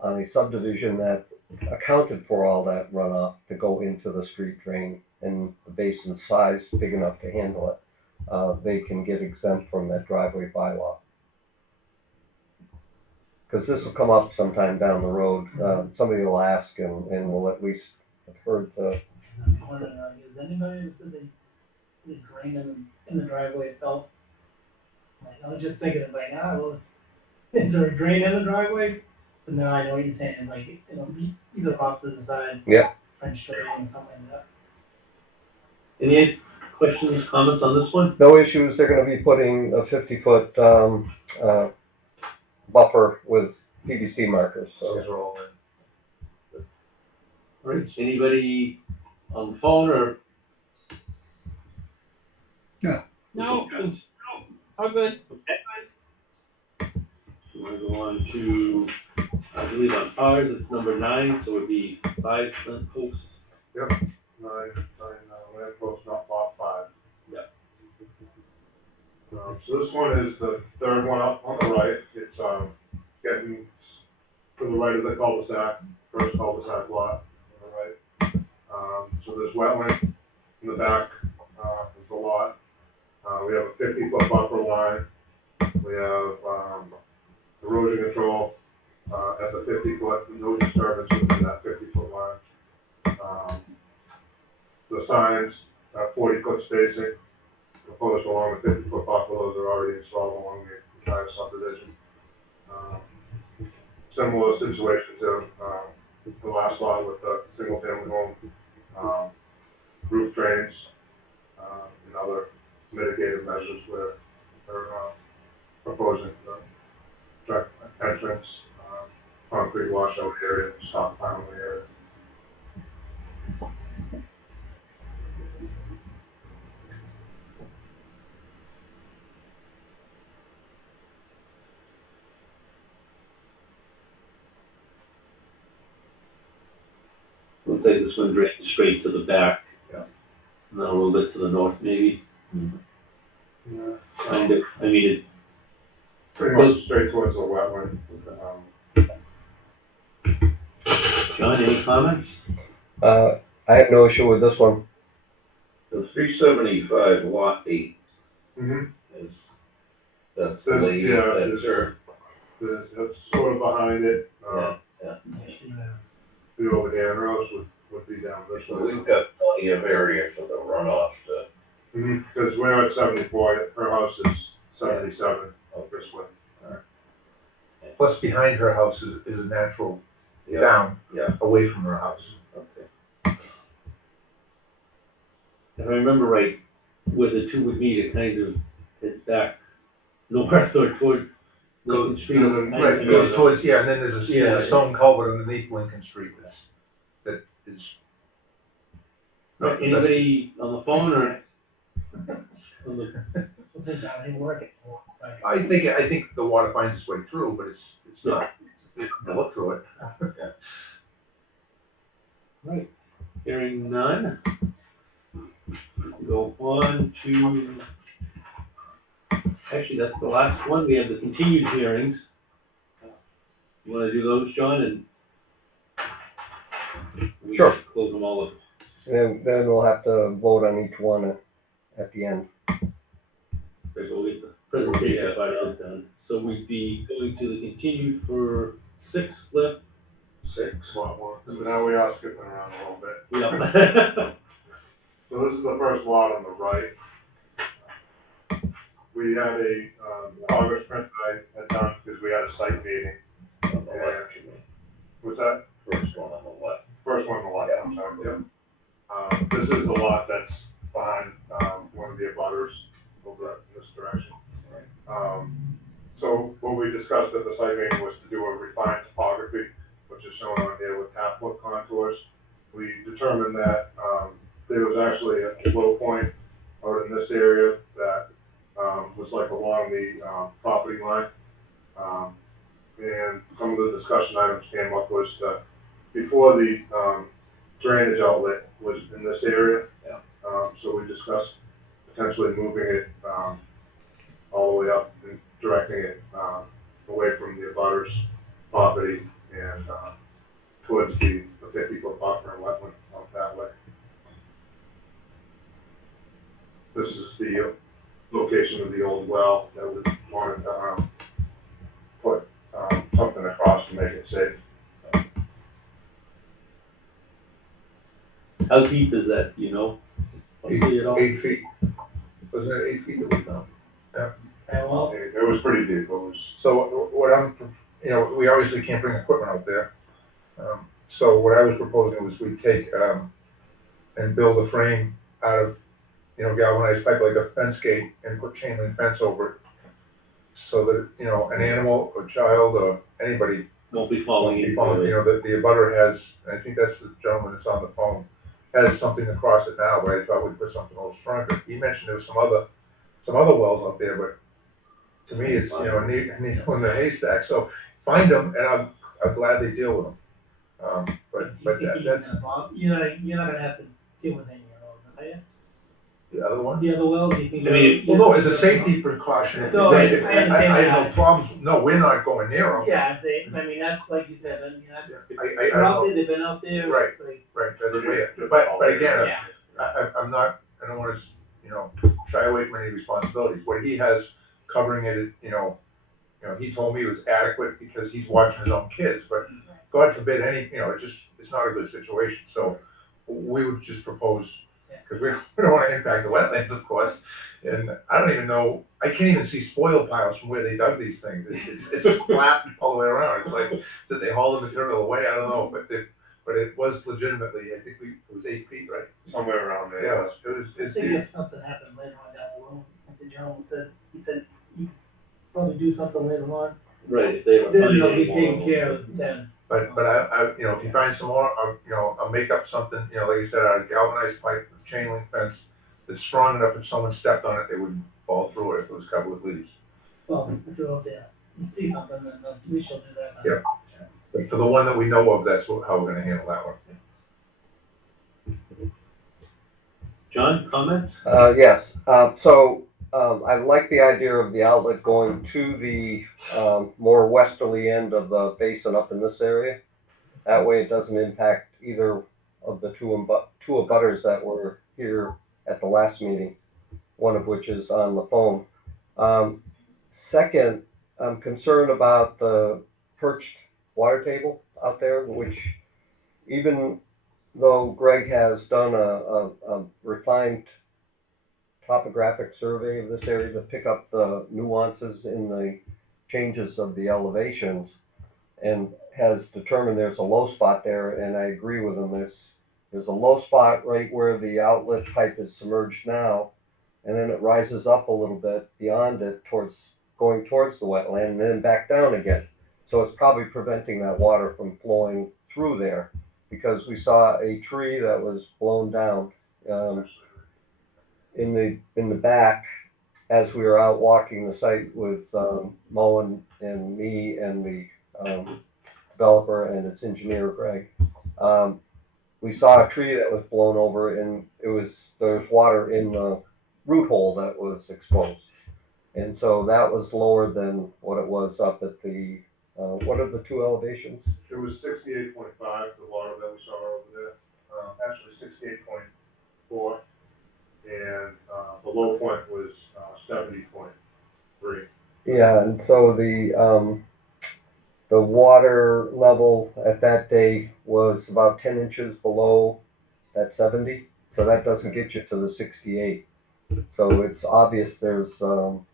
a subdivision that accounted for all that runoff to go into the street drain, and the basin size big enough to handle it, they can get exempt from that driveway bylaw. Because this will come up sometime down the road. Somebody will ask, and we'll at least have heard the. Is anybody who said they drain in the driveway itself? Like, I was just thinking, it's like, well, is there a drain in the driveway? But no, I know what you're saying, it's like, either off to the sides. Yeah. French drain or something like that. Any questions, comments on this one? No issues. They're going to be putting a 50-foot buffer with PVC markers. So. Those are all in. All right, anybody on the phone or? No, all good. We want to go on to, I believe on ours, it's number 9, so it'd be 5 posts. 9 lamp posts, not lot 5. Yep. So this one is the third one up on the right. It's, getting to the right of the cul-de-sac, first cul-de-sac lot on the right. So there's wetland in the back, of the lot. We have a 50-foot buffer line. We have, erosion control, at the 50-foot, no disturbance within that 50-foot line. The signs, 40-foot spacing, proposed along the 50-foot buffer, those are already installed along the entire subdivision. Similar situation to, the last lot with the single-family home, roof drains, and other mitigated measures where they're, proposing the direct entrance, concrete washout area, stockpiling area. Looks like this one drains straight to the back. Yeah. And then a little bit to the north, maybe. Yeah. Kind of. I mean, it Pretty much straight towards the wetland. John, any comments? I have no issue with this one. The 375 lot 8 Mm-hmm. is, that's the That's, lady, yeah, that's her. It's sort of behind it. Yeah. The over there, and her house would be down this So way. we've got plenty of area for the runoff to, Because we're at 74, her house is 77 out this way. Plus behind her house is a natural yeah, down, yeah. away from her house. Okay. If I remember right, where the two would meet, it kind of is back north or towards Lincoln Street. Right, it goes towards, yeah, and then there's a stone culvert underneath Lincoln Street that is. Anybody on the phone or? On the, I think the water finds its way through, but it's not, you look through it. right, hearing none. Go on to, actually, that's the last one. We have the continued hearings. You wanna do those, John, and? we Sure. just Close them all up. And then we'll have to vote on each one at the end. Okay, we'll get the presentation part of it done. So we'd be going to the continued for 6 left. 6. Lot one. So now we are skipping around a little bit. Yeah. So this is the first lot on the right. We had a, August print that I had done because we had a site meeting. On the left, you mean, What's that? first one on the left. First one on the left, I'm sorry, yep. This is the lot that's behind, one of the abutters over in this direction. So what we discussed at the site meeting was to do a refined topography, which is shown on here with half-foot contours. We determined that, there was actually a low point out in this area that, was like along the, property line. And some of the discussion items came up was that before the, drainage outlet was in this area. Yeah. So we discussed potentially moving it, all the way up and directing it, away from the abutters property and, towards the 50-foot buffer and wetland out that way. This is the location of the old well that we wanted to, put, something across to make it safe. How deep is that, do you know? Roughly at all? 8 feet. Wasn't it 8 feet that we found? Well, It was pretty deep, it was, So what I'm, we obviously can't bring equipment out there. So what I was proposing was we take, and build a frame out of, galvanized pipe like a fence gate and put chain link fence over it. So that, an animal, a child, or anybody Won't be falling won't be into falling, it. that the abutter has, and I think that's the gentleman that's on the phone, has something across it now, but I thought we'd put something a little stronger. He mentioned there was some other wells out there, but to me, it's, a needle in the haystack. So find them, and I'll gladly deal with them. But that's, you're not gonna have to deal with any of those, are you? The other one? The other well, do you think? I mean, Well, no, as a safety precaution, if, No, I I understand have no that. problems, no, we're not going near them. Yeah, I mean, that's like you said, I mean, that's, I they're out don't there, know, they've been out there, Right. it's like, right, that's weird, but again, yeah. I'm not, I don't wanna, shy away from any responsibilities, what he has covering it, he told me it was adequate because he's watching his own kids, but God forbid it's not a good situation, so we would just propose, because we don't wanna impact the wetlands, of course, and I don't even know, I can't even see spoil piles from where they dug these things, it's flat all the way around, it's like, did they haul the material away, I don't know, but it was legitimately, I think it was 8 feet, right? Somewhere around there. Yeah, it's I think if something happens later on down the road, like the gentleman said, he said, you could probably do something later on, right, if they don't then find it'll any be more. taken care of then. But I, if you find some more, I'll make up something, like I said, out of galvanized pipe, with chain link fence, that's strong enough if someone stepped on it, they wouldn't fall through it if it was covered with leaves. Well, if you're out there, you see something, then we shall do that. Yeah. But for the one that we know of, that's how we're gonna handle that one. John, comments? Yes, I like the idea of the outlet going to the more westerly end of the basin up in this area. That way it doesn't impact either of the two abutters that were here at the last meeting, one of which is on the phone. Second, I'm concerned about the perched water table out there, which even though Greg has done a refined topographic survey of this area to pick up the nuances in the changes of the elevations and has determined there's a low spot there, and I agree with him, there's a low spot right where the outlet pipe is submerged now, and then it rises up a little bit beyond it going towards the wetland and then back down again. So it's probably preventing that water from flowing through there, because we saw a tree that was blown down in the back as we were out walking the site with Mo and me and the developer and its engineer Greg. We saw a tree that was blown over, and there was water in the root hole that was exposed, and so that was lower than what it was up at the what are the two elevations? It was 68.5, the water that we saw over there, actually 68.4, and the low point was 70.3. Yeah, and so the water level at that day was about 10 inches below that 70, so that doesn't get you to the 68. So it's obvious there's some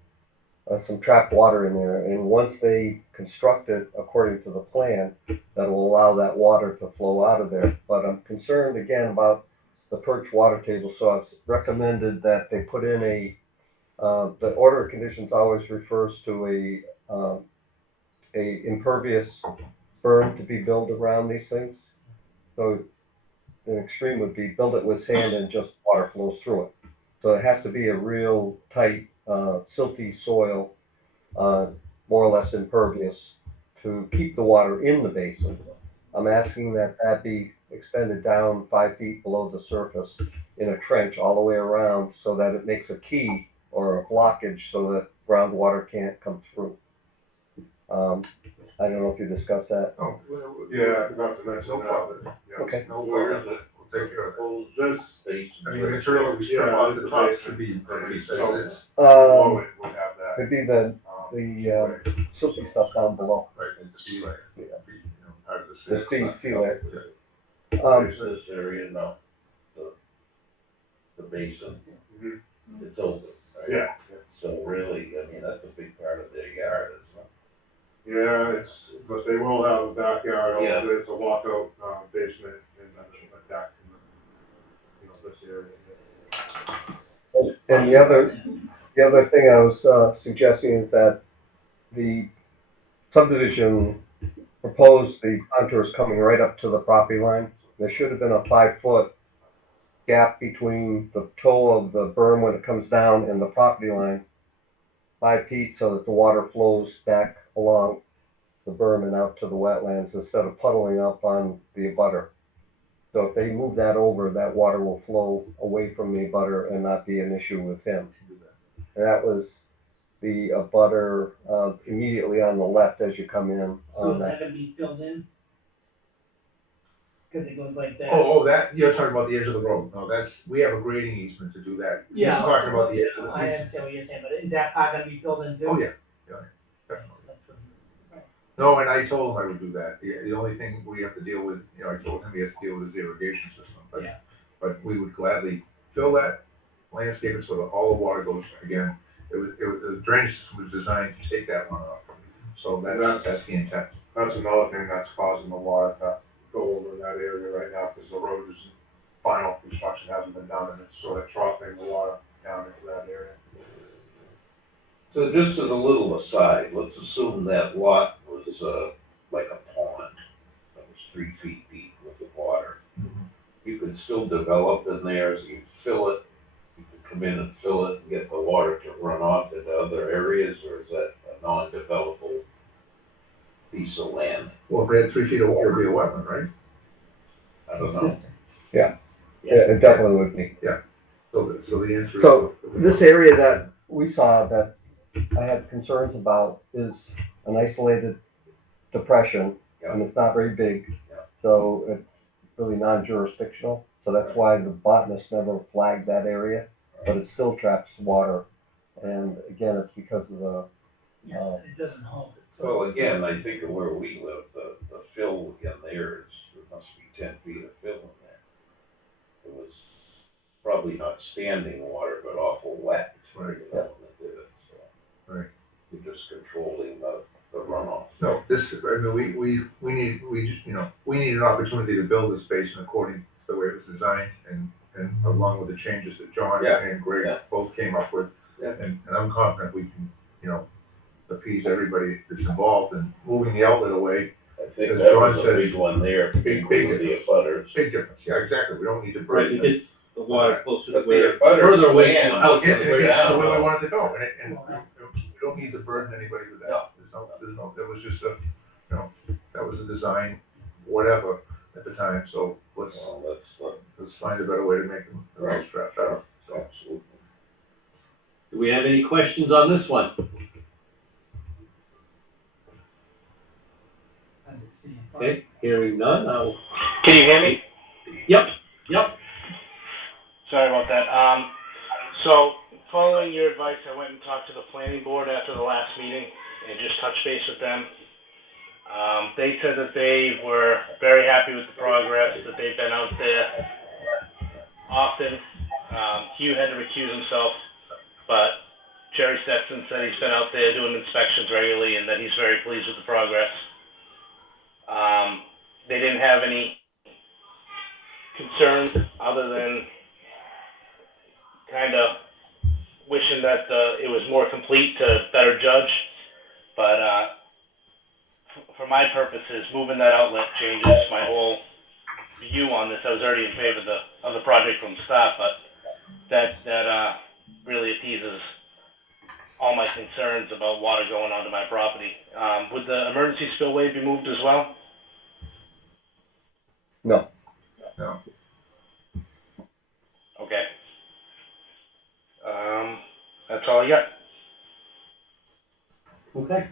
trapped water in there, and once they construct it according to the plan, that will allow that water to flow out of there. But I'm concerned again about the perch water table, so I've recommended that they put in the order of conditions always refers to a impervious berm to be built around these things. So an extreme would be build it with sand and just water flows through it. So it has to be a real tight, silty soil, more or less impervious, to keep the water in the basin. I'm asking that be extended down 5 feet below the surface in a trench all the way around, so that it makes a key or a blockage so that groundwater can't come through. I don't know if you discussed that. Oh, Yeah, I forgot to mention No that. problem. Yes. Okay. No Where problem. is it? We'll take care of that. This, Space. I mean, the material that we strip Yeah, off the the top base should be pretty so- safe, below it would have that. Could be the Anyway, silty stuff down below. right, and the sea layer. Yeah. Part of The sea layer. This area, no, the basin, Mhm. it's open, right? Yeah, So really, I mean, that's a big part of their yard, isn't it? yeah, but they will have a backyard, Yeah. also it's a walkout basement and a deck in this area. And the other thing I was suggesting is that the subdivision proposed the contours coming right up to the property line. There should have been a 5-foot gap between the toe of the berm when it comes down and the property line, 5 feet, so that the water flows back along the berm and out to the wetlands instead of puddling up on the abutter. So if they move that over, that water will flow away from the abutter and not be an issue with him. And that was the abutter immediately on the left as you come in So on is that. that gonna be filled in? Cause it goes like that. Oh, that, you're talking about the edge of the road. No, we have a grading easement to do that. He's Yeah. talking about the edge of the. I understand what you're saying, but is that part gonna be filled in too? Oh, yeah, definitely. That's what- No, and I told him I would do that. The only thing we have to deal with, I told him he has to deal with his irrigation system, but, Yeah. but we would gladly fill that, landscape it so that all the water goes, again, the drainage system was designed to take that runoff. So that's the intent. That's another thing that's causing the water to go over in that area right now, because the road is, final construction hasn't been done, and it's sort of troughing the water down into that area. So just as a little aside, let's assume that lot was, like a pond that was 3 feet deep with the water. You could still develop in there, so you fill it, you could come in and fill it and get the water to run off into other areas, or is that a non-developable piece of land? Well, if we had 3 feet of water, it'd be a wetland, right? I don't know. Yeah, it definitely would be. So the answer is. So this area that we saw that I had concerns about is an isolated depression, and it's not very big. Yeah. So it's really non-jurisdictional. So that's why the botanist never flagged that area, but it still traps water. And again, it's because of the, Yeah, it doesn't hold it. So Well, again, I think of where we live, the fill in there must be 10 feet of fill in there. It was probably not standing water, but awful wet. Right. You know, when they did it, so. Right. You're just controlling the runoff. No, we need an opportunity to build this basin according to the way it was designed and along with the changes that John Yeah. and Greg Yeah. both came up with. Yeah. And I'm confident we can, appease everybody that's involved in moving the outlet away. I think As that John was a says, big one there, big with the abutters. Big difference, yeah, exactly, we don't need to Right, burden it them. gets the water closer to But where, the abutters further away land, from the house. It way gets to down. where we want it to go, and Well, that's- we don't need to burden anybody with that. No. It was just that was a design, whatever, at the time, so let's Well, let's find a better way to make them the Right. most draft better. that's absolutely. Do we have any questions on this one? Understand. Okay, hearing none, Can you hear me? Yep. Sorry about that. So following your advice, I went and talked to the planning board after the last meeting and just touched base with them. They said that they were very happy with the progress, that they've been out there often. Hugh had to recuse himself, but Jerry Stetson said he's been out there doing inspections regularly and that he's very pleased with the progress. They didn't have any concerns other than kind of wishing that it was more complete to better judge. But for my purposes, moving that outlet changes my whole view on this. I was already in favor of the project from the start, but that really appeases all my concerns about water going onto my property. Would the emergency spillway be moved as well? no. No. Okay. That's all I got. okay.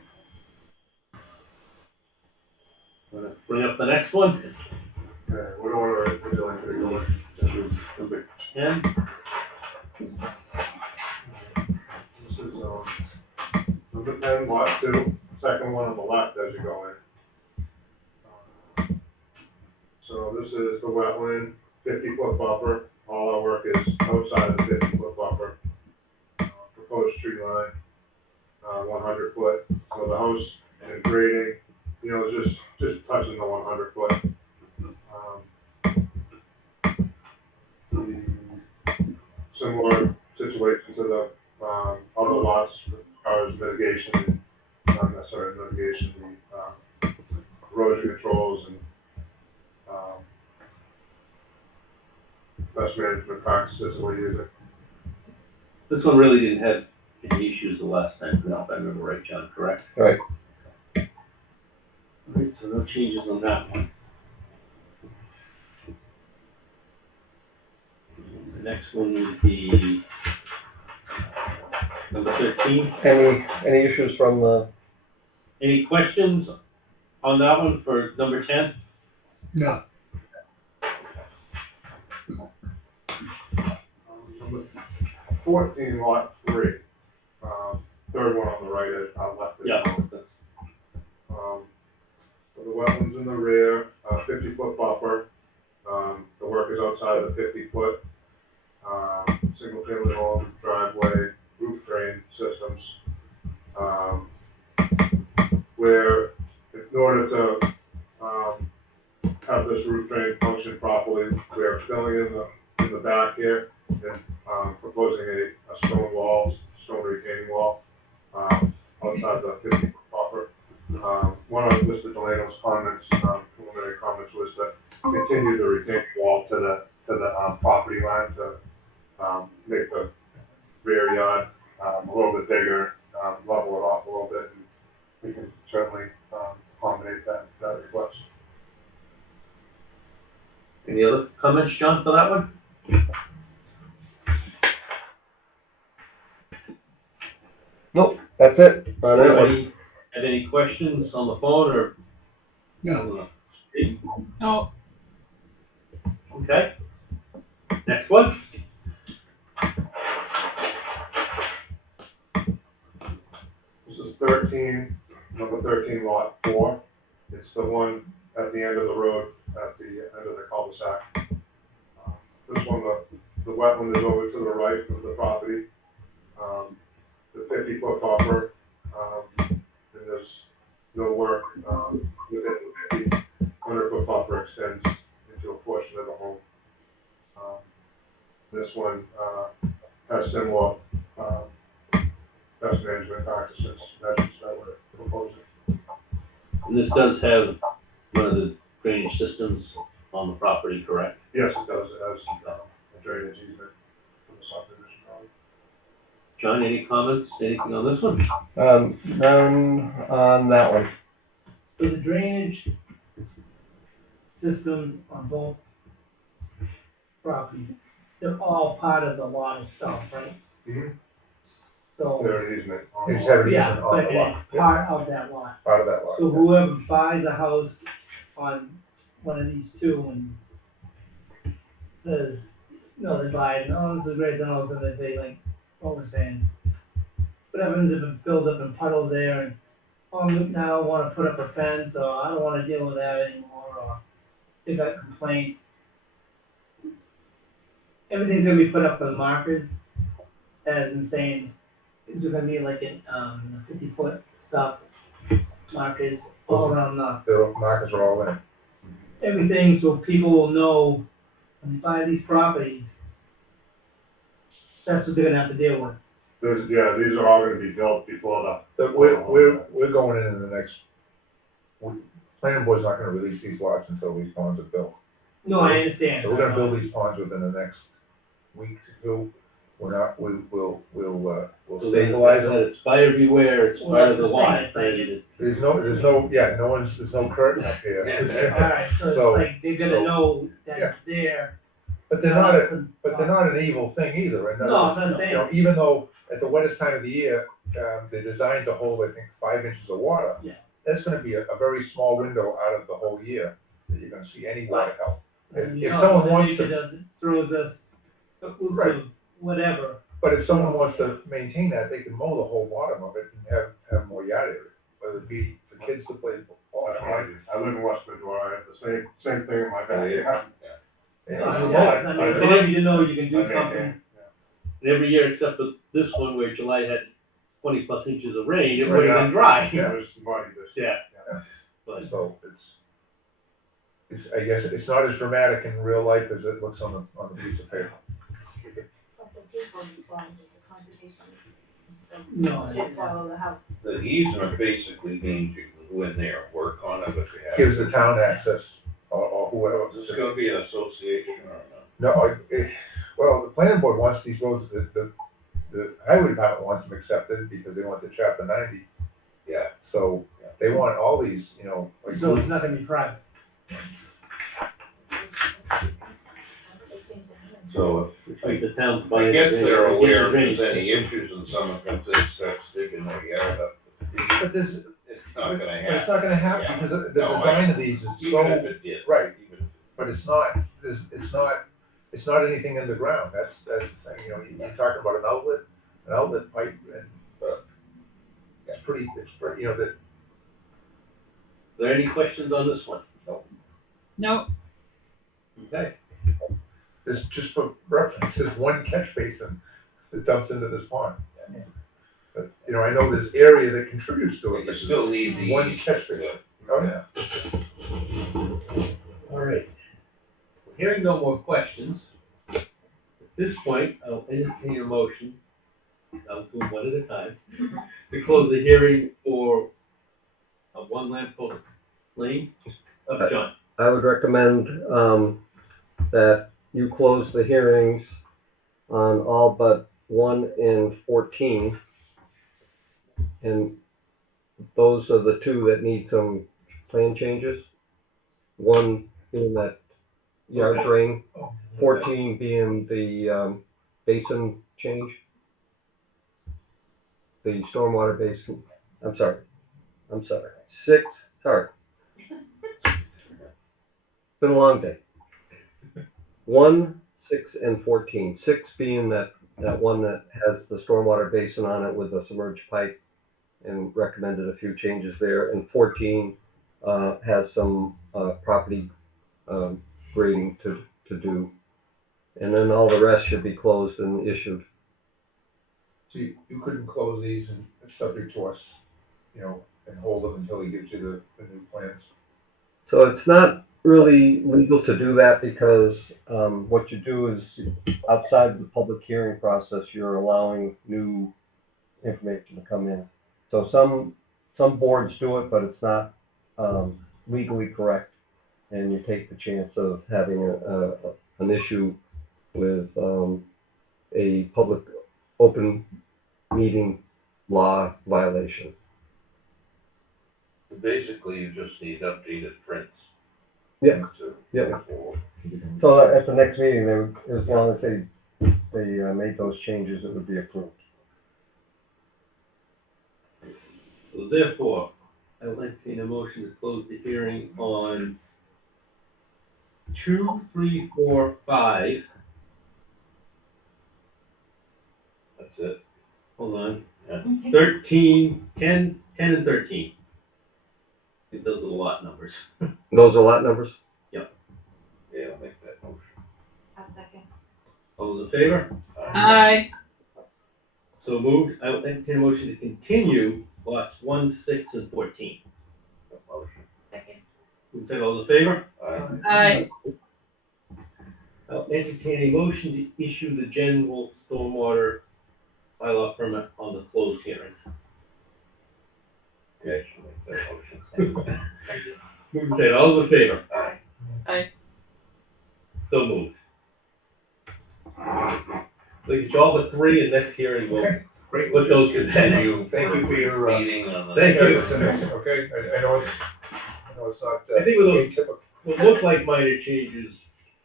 Wanna bring up the next one? Okay, what order would you like me to go in? Number 10. This is, number 10, lot 2, second one on the left as you go in. So this is the wetland, 50-foot buffer. All our work is outside of the 50-foot buffer. Proposed tree line, 100 foot. So the house and grading, just touching the 100 foot. Similar situation to the other lots as far as mitigation, not necessarily mitigation, the erosion controls and best management practices that we're using. This one really didn't have any issues the last time, if I remember right, John, correct? Right. Alright, so no changes on that one. next one would be number 13. Any issues from the, Any questions on that one for number 10? No. Number 14, lot 3. Third one on the right, left. Yeah. So the wetlands in the rear, 50-foot buffer. The work is outside of the 50-foot. Single family home, driveway, roof drain systems. Where in order to have this roof drain function properly, we're filling in the back here and proposing a stone wall, stone retaining wall outside the 50-foot buffer. One of Mr. Delano's comments, preliminary comments, was to continue the retaining wall to the property line to make the rear yard a little bit bigger, level it off a little bit, and we can certainly accommodate that request. Any other comments, John, for that one? that's it. On that one. Anybody have any questions on the phone or? No. No, Okay. Next one. This is 13, number 13, lot 4. It's the one at the end of the road, at the end of the cul-de-sac. This one, the wetland is over to the right of the property. The 50-foot buffer, and there's no work within the 50. 100-foot buffer extends into a portion of the home. This one has similar best management practices measures that we're proposing. And this does have one of the drainage systems on the property, correct? Yes, it does. It has a drainage easement from the subdivision road. John, any comments? Anything on this one? None on that one. So the drainage system on both properties, they're all part of the lot itself, right? Mhm. So, There an easement on They the just have lot. an yeah, easement on but the lot, it's part of that lot. part of that lot. So whoever buys a house on one of these two and says, they buy it, oh, this is great, then all of a sudden they say, like, what we're saying, what happens if it builds up in puddles there and, oh, now I don't wanna put up a fence, or I don't wanna deal with that anymore, or they got complaints. Everything's gonna be put up with markers, as in saying, is there gonna be like a 50-foot stuff, markers all around The markers are all in. everything, so people will know when they buy these properties, that's what they're gonna have to deal with. These are all gonna be built before the. So we're going in the next, planning board's not gonna release these lots until these ponds are built. No, I understand. So we're gonna build these ponds within the next week to two. We'll stabilize them. It's fire beware, it's Well, part of that's the the lot. thing, it's like It's- There's no curtain up here. Alright, so it's So- like, they're gonna so- know that yeah. it's there. But they're not an evil thing either, and No, I'm not saying. even though at the wettest time of the year, they're designed to hold, I think, 5 inches of water. Yeah. That's gonna be a very small window out of the whole year that you're gonna see any water help. If someone wants to, It throws us oops Right. of whatever. but if someone wants to maintain that, they can mow the whole bottom of it and have more yard area, whether it be for kids to play football. I live in West Bridgewater, I have the same thing in my backyard. Yeah, Yeah, you mow it. I mean, as long as you know you can I do maintain, something. And every year except for this one where July had 20+ inches of rain, it Right, would have been dry. Yeah, it was muddy this year. Yeah. But So I guess it's not as dramatic in real life as it looks on the piece of paper. Plus the people involved with the conservation. No, Should follow the house. The easement basically means you can go in there and work on it if you have. Gives the town access or whoever. Is this gonna be an association or No, well, the planning board wants these roads, the highway department wants them accepted because they want the chapter 90. Yeah. So they want all these, like. So it's not gonna be private. So Like the town to buy I it, guess they- they're they aware if drainage there's any system. issues and someone comes in and starts digging their yard up. But there's, It's not gonna but it's happen. not gonna happen Yeah. because the No, design of these is Even if so, it did. right, Even if but it's not, it's not anything underground. That's the thing, you know, you're talking about an outlet pipe and, it's pretty, you know, that, Are there any questions on this one? No, Okay, there's, just for reference, there's one catch basin that dumps into this pond. But, you know, I know there's area that contributes to But it, you but still need the. one catch basin. Oh, yeah. all right. Hearing no more questions, at this point, I'll entertain a motion, I'll do them one at a time, to close the hearing for One Lamppost Lane. John, I would recommend, that you close the hearings on all but 1 and 14. And those are the two that need some plan changes. 1 being that yard Okay. drain, 14 being the basin change. The stormwater basin, I'm sorry. 6, sorry. Been a long day. 1, 6, and 14. 6 being that one that has the stormwater basin on it with the submerged pipe, and recommended a few changes there. And 14 has some property grading to do. And then all the rest should be closed and issued. So you couldn't close these and it's subject to us, you know, and hold them until he gives you the new plans. So it's not really legal to do that because what you do is outside the public hearing process, you're allowing new information to come in. So some boards do it, but it's not legally correct, and you take the chance of having an issue with a public open meeting law violation. Basically, you just need updated prints. Yeah. To- Yeah. So at the next meeting, they would, as long as they made those changes, it would be approved. so therefore, I will entertain a motion to close the hearing on 2, 3, 4, 5. That's it. Hold on. Yeah. 13, 10, 10, and 13. I think those are the lot numbers. Those are lot numbers? Yeah, I'll make that motion. I'll second. All those in favor? aye, So moved. I will entertain a motion to continue lots 1, 6, and 14. Motion. Second. Who said all those in favor? aye, I'll entertain a motion to issue the general stormwater bylaw permit on the closed hearings. Yeah, I should make that motion. Who said all those in favor? Aye. So moved. Look at you all but 3, and next hearing we'll Great. put those to bed. Thank you for your Meeting on the. Thank you. Okay, I know it's not I think with those- atypical. What look like minor changes,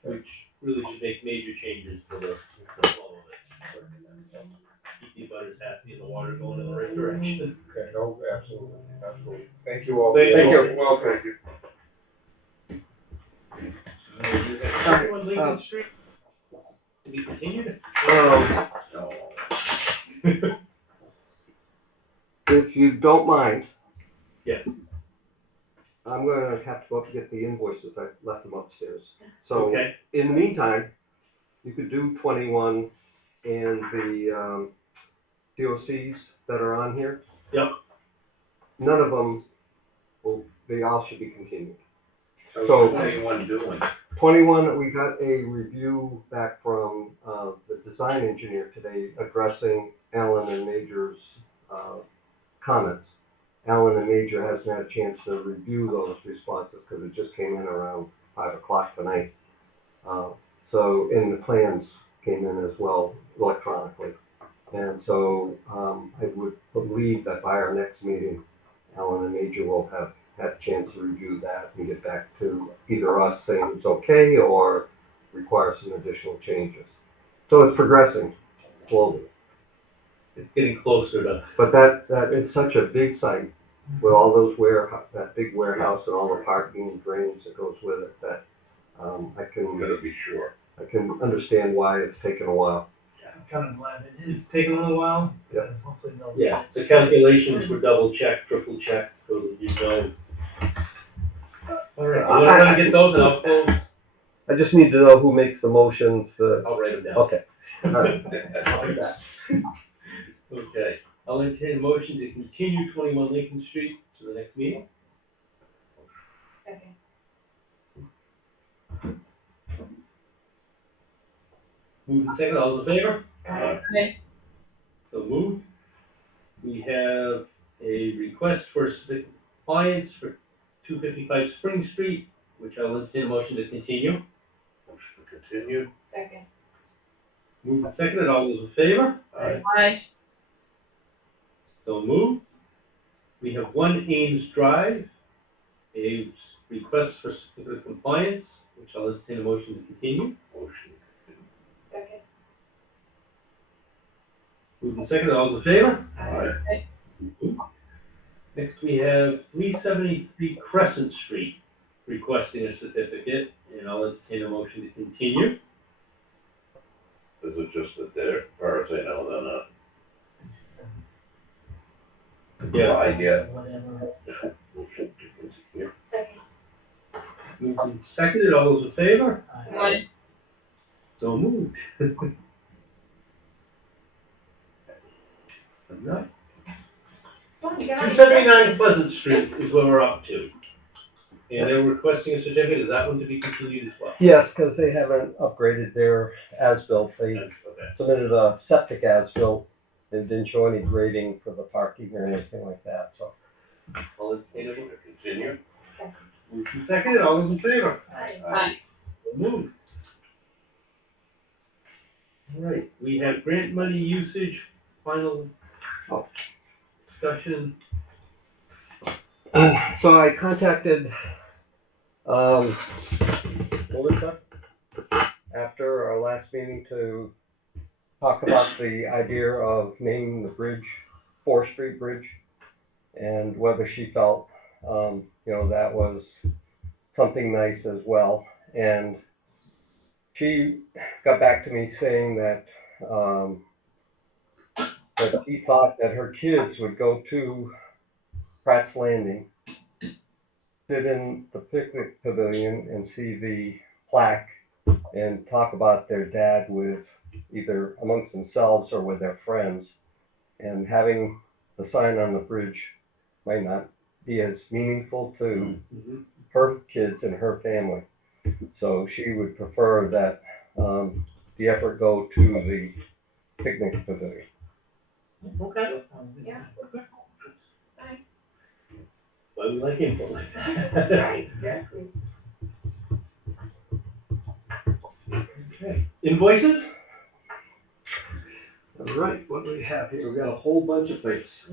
which really should make major changes to the flow of it. Keep the butters happy and the water going in the right direction. Okay, no, absolutely. Thank you all. Thank you. You're welcome. Thank you. On Lincoln Street. To be continued? No. If you don't mind, Yes. I'm gonna have to go up and get the invoices. I left them upstairs. So Okay. in the meantime, you could do 21 and the DOCs that are on here. Yep. None of them, they all should be continued. So So- what are you one doing? 21, we got a review back from the design engineer today addressing Allen and Major's comments. Allen and Major hasn't had a chance to review those responses because it just came in around 5 o'clock tonight. And the plans came in as well electronically. And so I would believe that by our next meeting, Allen and Major will have had a chance to review that and get back to either us saying it's okay or require some additional changes. So it's progressing slowly. It's getting closer to, But that is such a big site with all those that big warehouse and all the parking and drains that goes with it that I Gotta be sure. can understand why it's taken a while. Yeah, I'm kind of glad it is taking a little while. Yeah. Because hopefully they'll. yeah, the calculations were double checked, triple checked, so that you know. All right, I'm gonna get those and I'll close. I just need to know who makes the motions. I'll write them down. Okay. All right. I'll do that. Okay, I'll entertain a motion to continue 21 Lincoln Street to the next meeting. Okay. Move in second, all in favor? Aye. So moved. We have a request for compliance for 255 Spring Street, which I'll entertain a motion to continue. Motion to continue. Second. Move in second, all those in favor? Aye. So moved. We have 1 Ames Drive, a request for certificate of compliance, which I'll entertain a motion to continue. Motion. Second. Move in second, all those in favor? Aye. Next, we have 373 Crescent Street, requesting a certificate, and I'll entertain a motion to continue. Is it just that they're, as far as I know, they're not. Yeah. I get. Whatever. Motion to continue. Second. Moved and seconded, all those in favor? Aye. So moved. Alright. 279 Pleasant Street is where we're up to. And they're requesting a certificate, is that one to be continued as well? Yes, because they haven't upgraded their as-built. They Okay. submitted a septic as-built. It didn't show any grading for the parking or anything like that, so. I'll entertain a motion to continue. Second. Moved and seconded, all those in favor? Aye. So moved. Alright, we have grant money usage, final discussion. So I contacted, Melissa after our last meeting to talk about the idea of naming the bridge 4th Street Bridge and whether she felt, that was something nice as well. And she got back to me saying that, that she thought that her kids would go to Pratt's Landing, sit in the picnic pavilion and see the plaque and talk about their dad with either amongst themselves or with their friends. And having the sign on the bridge might not be as meaningful to her kids and her family. So she would prefer that the effort go to the picnic pavilion. Okay. Yeah. Why we like info like that. Right, exactly. Okay. Invoices? All right, what do we have here? We got a whole bunch of things.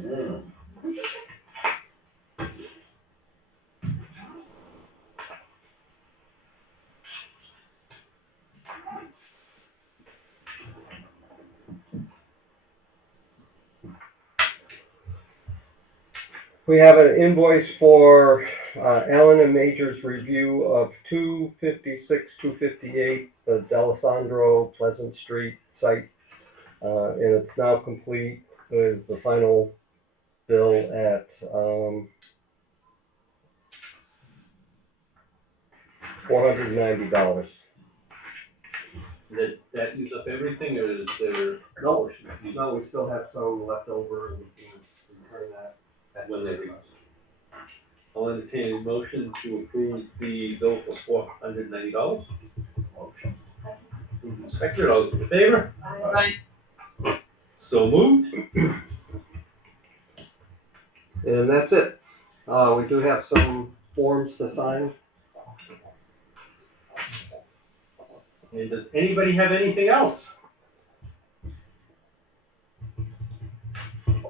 We have an invoice for Allen and Major's review of 256, 258, the D'Alessandro Pleasant Street site. And it's now complete with the final bill at $490. That use up everything, or is there? No, we still have some left over and we can return that When they reach. I'll entertain a motion to approve the bill for $490. Motion. Inspector, all those in favor? Aye. So moved. And that's it. We do have some forms to sign. And does anybody have anything else?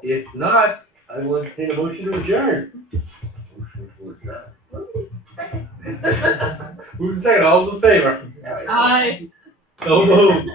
If not, I will entertain a motion to adjourn. Motion to adjourn. Move in second, all those in favor? Aye. So moved.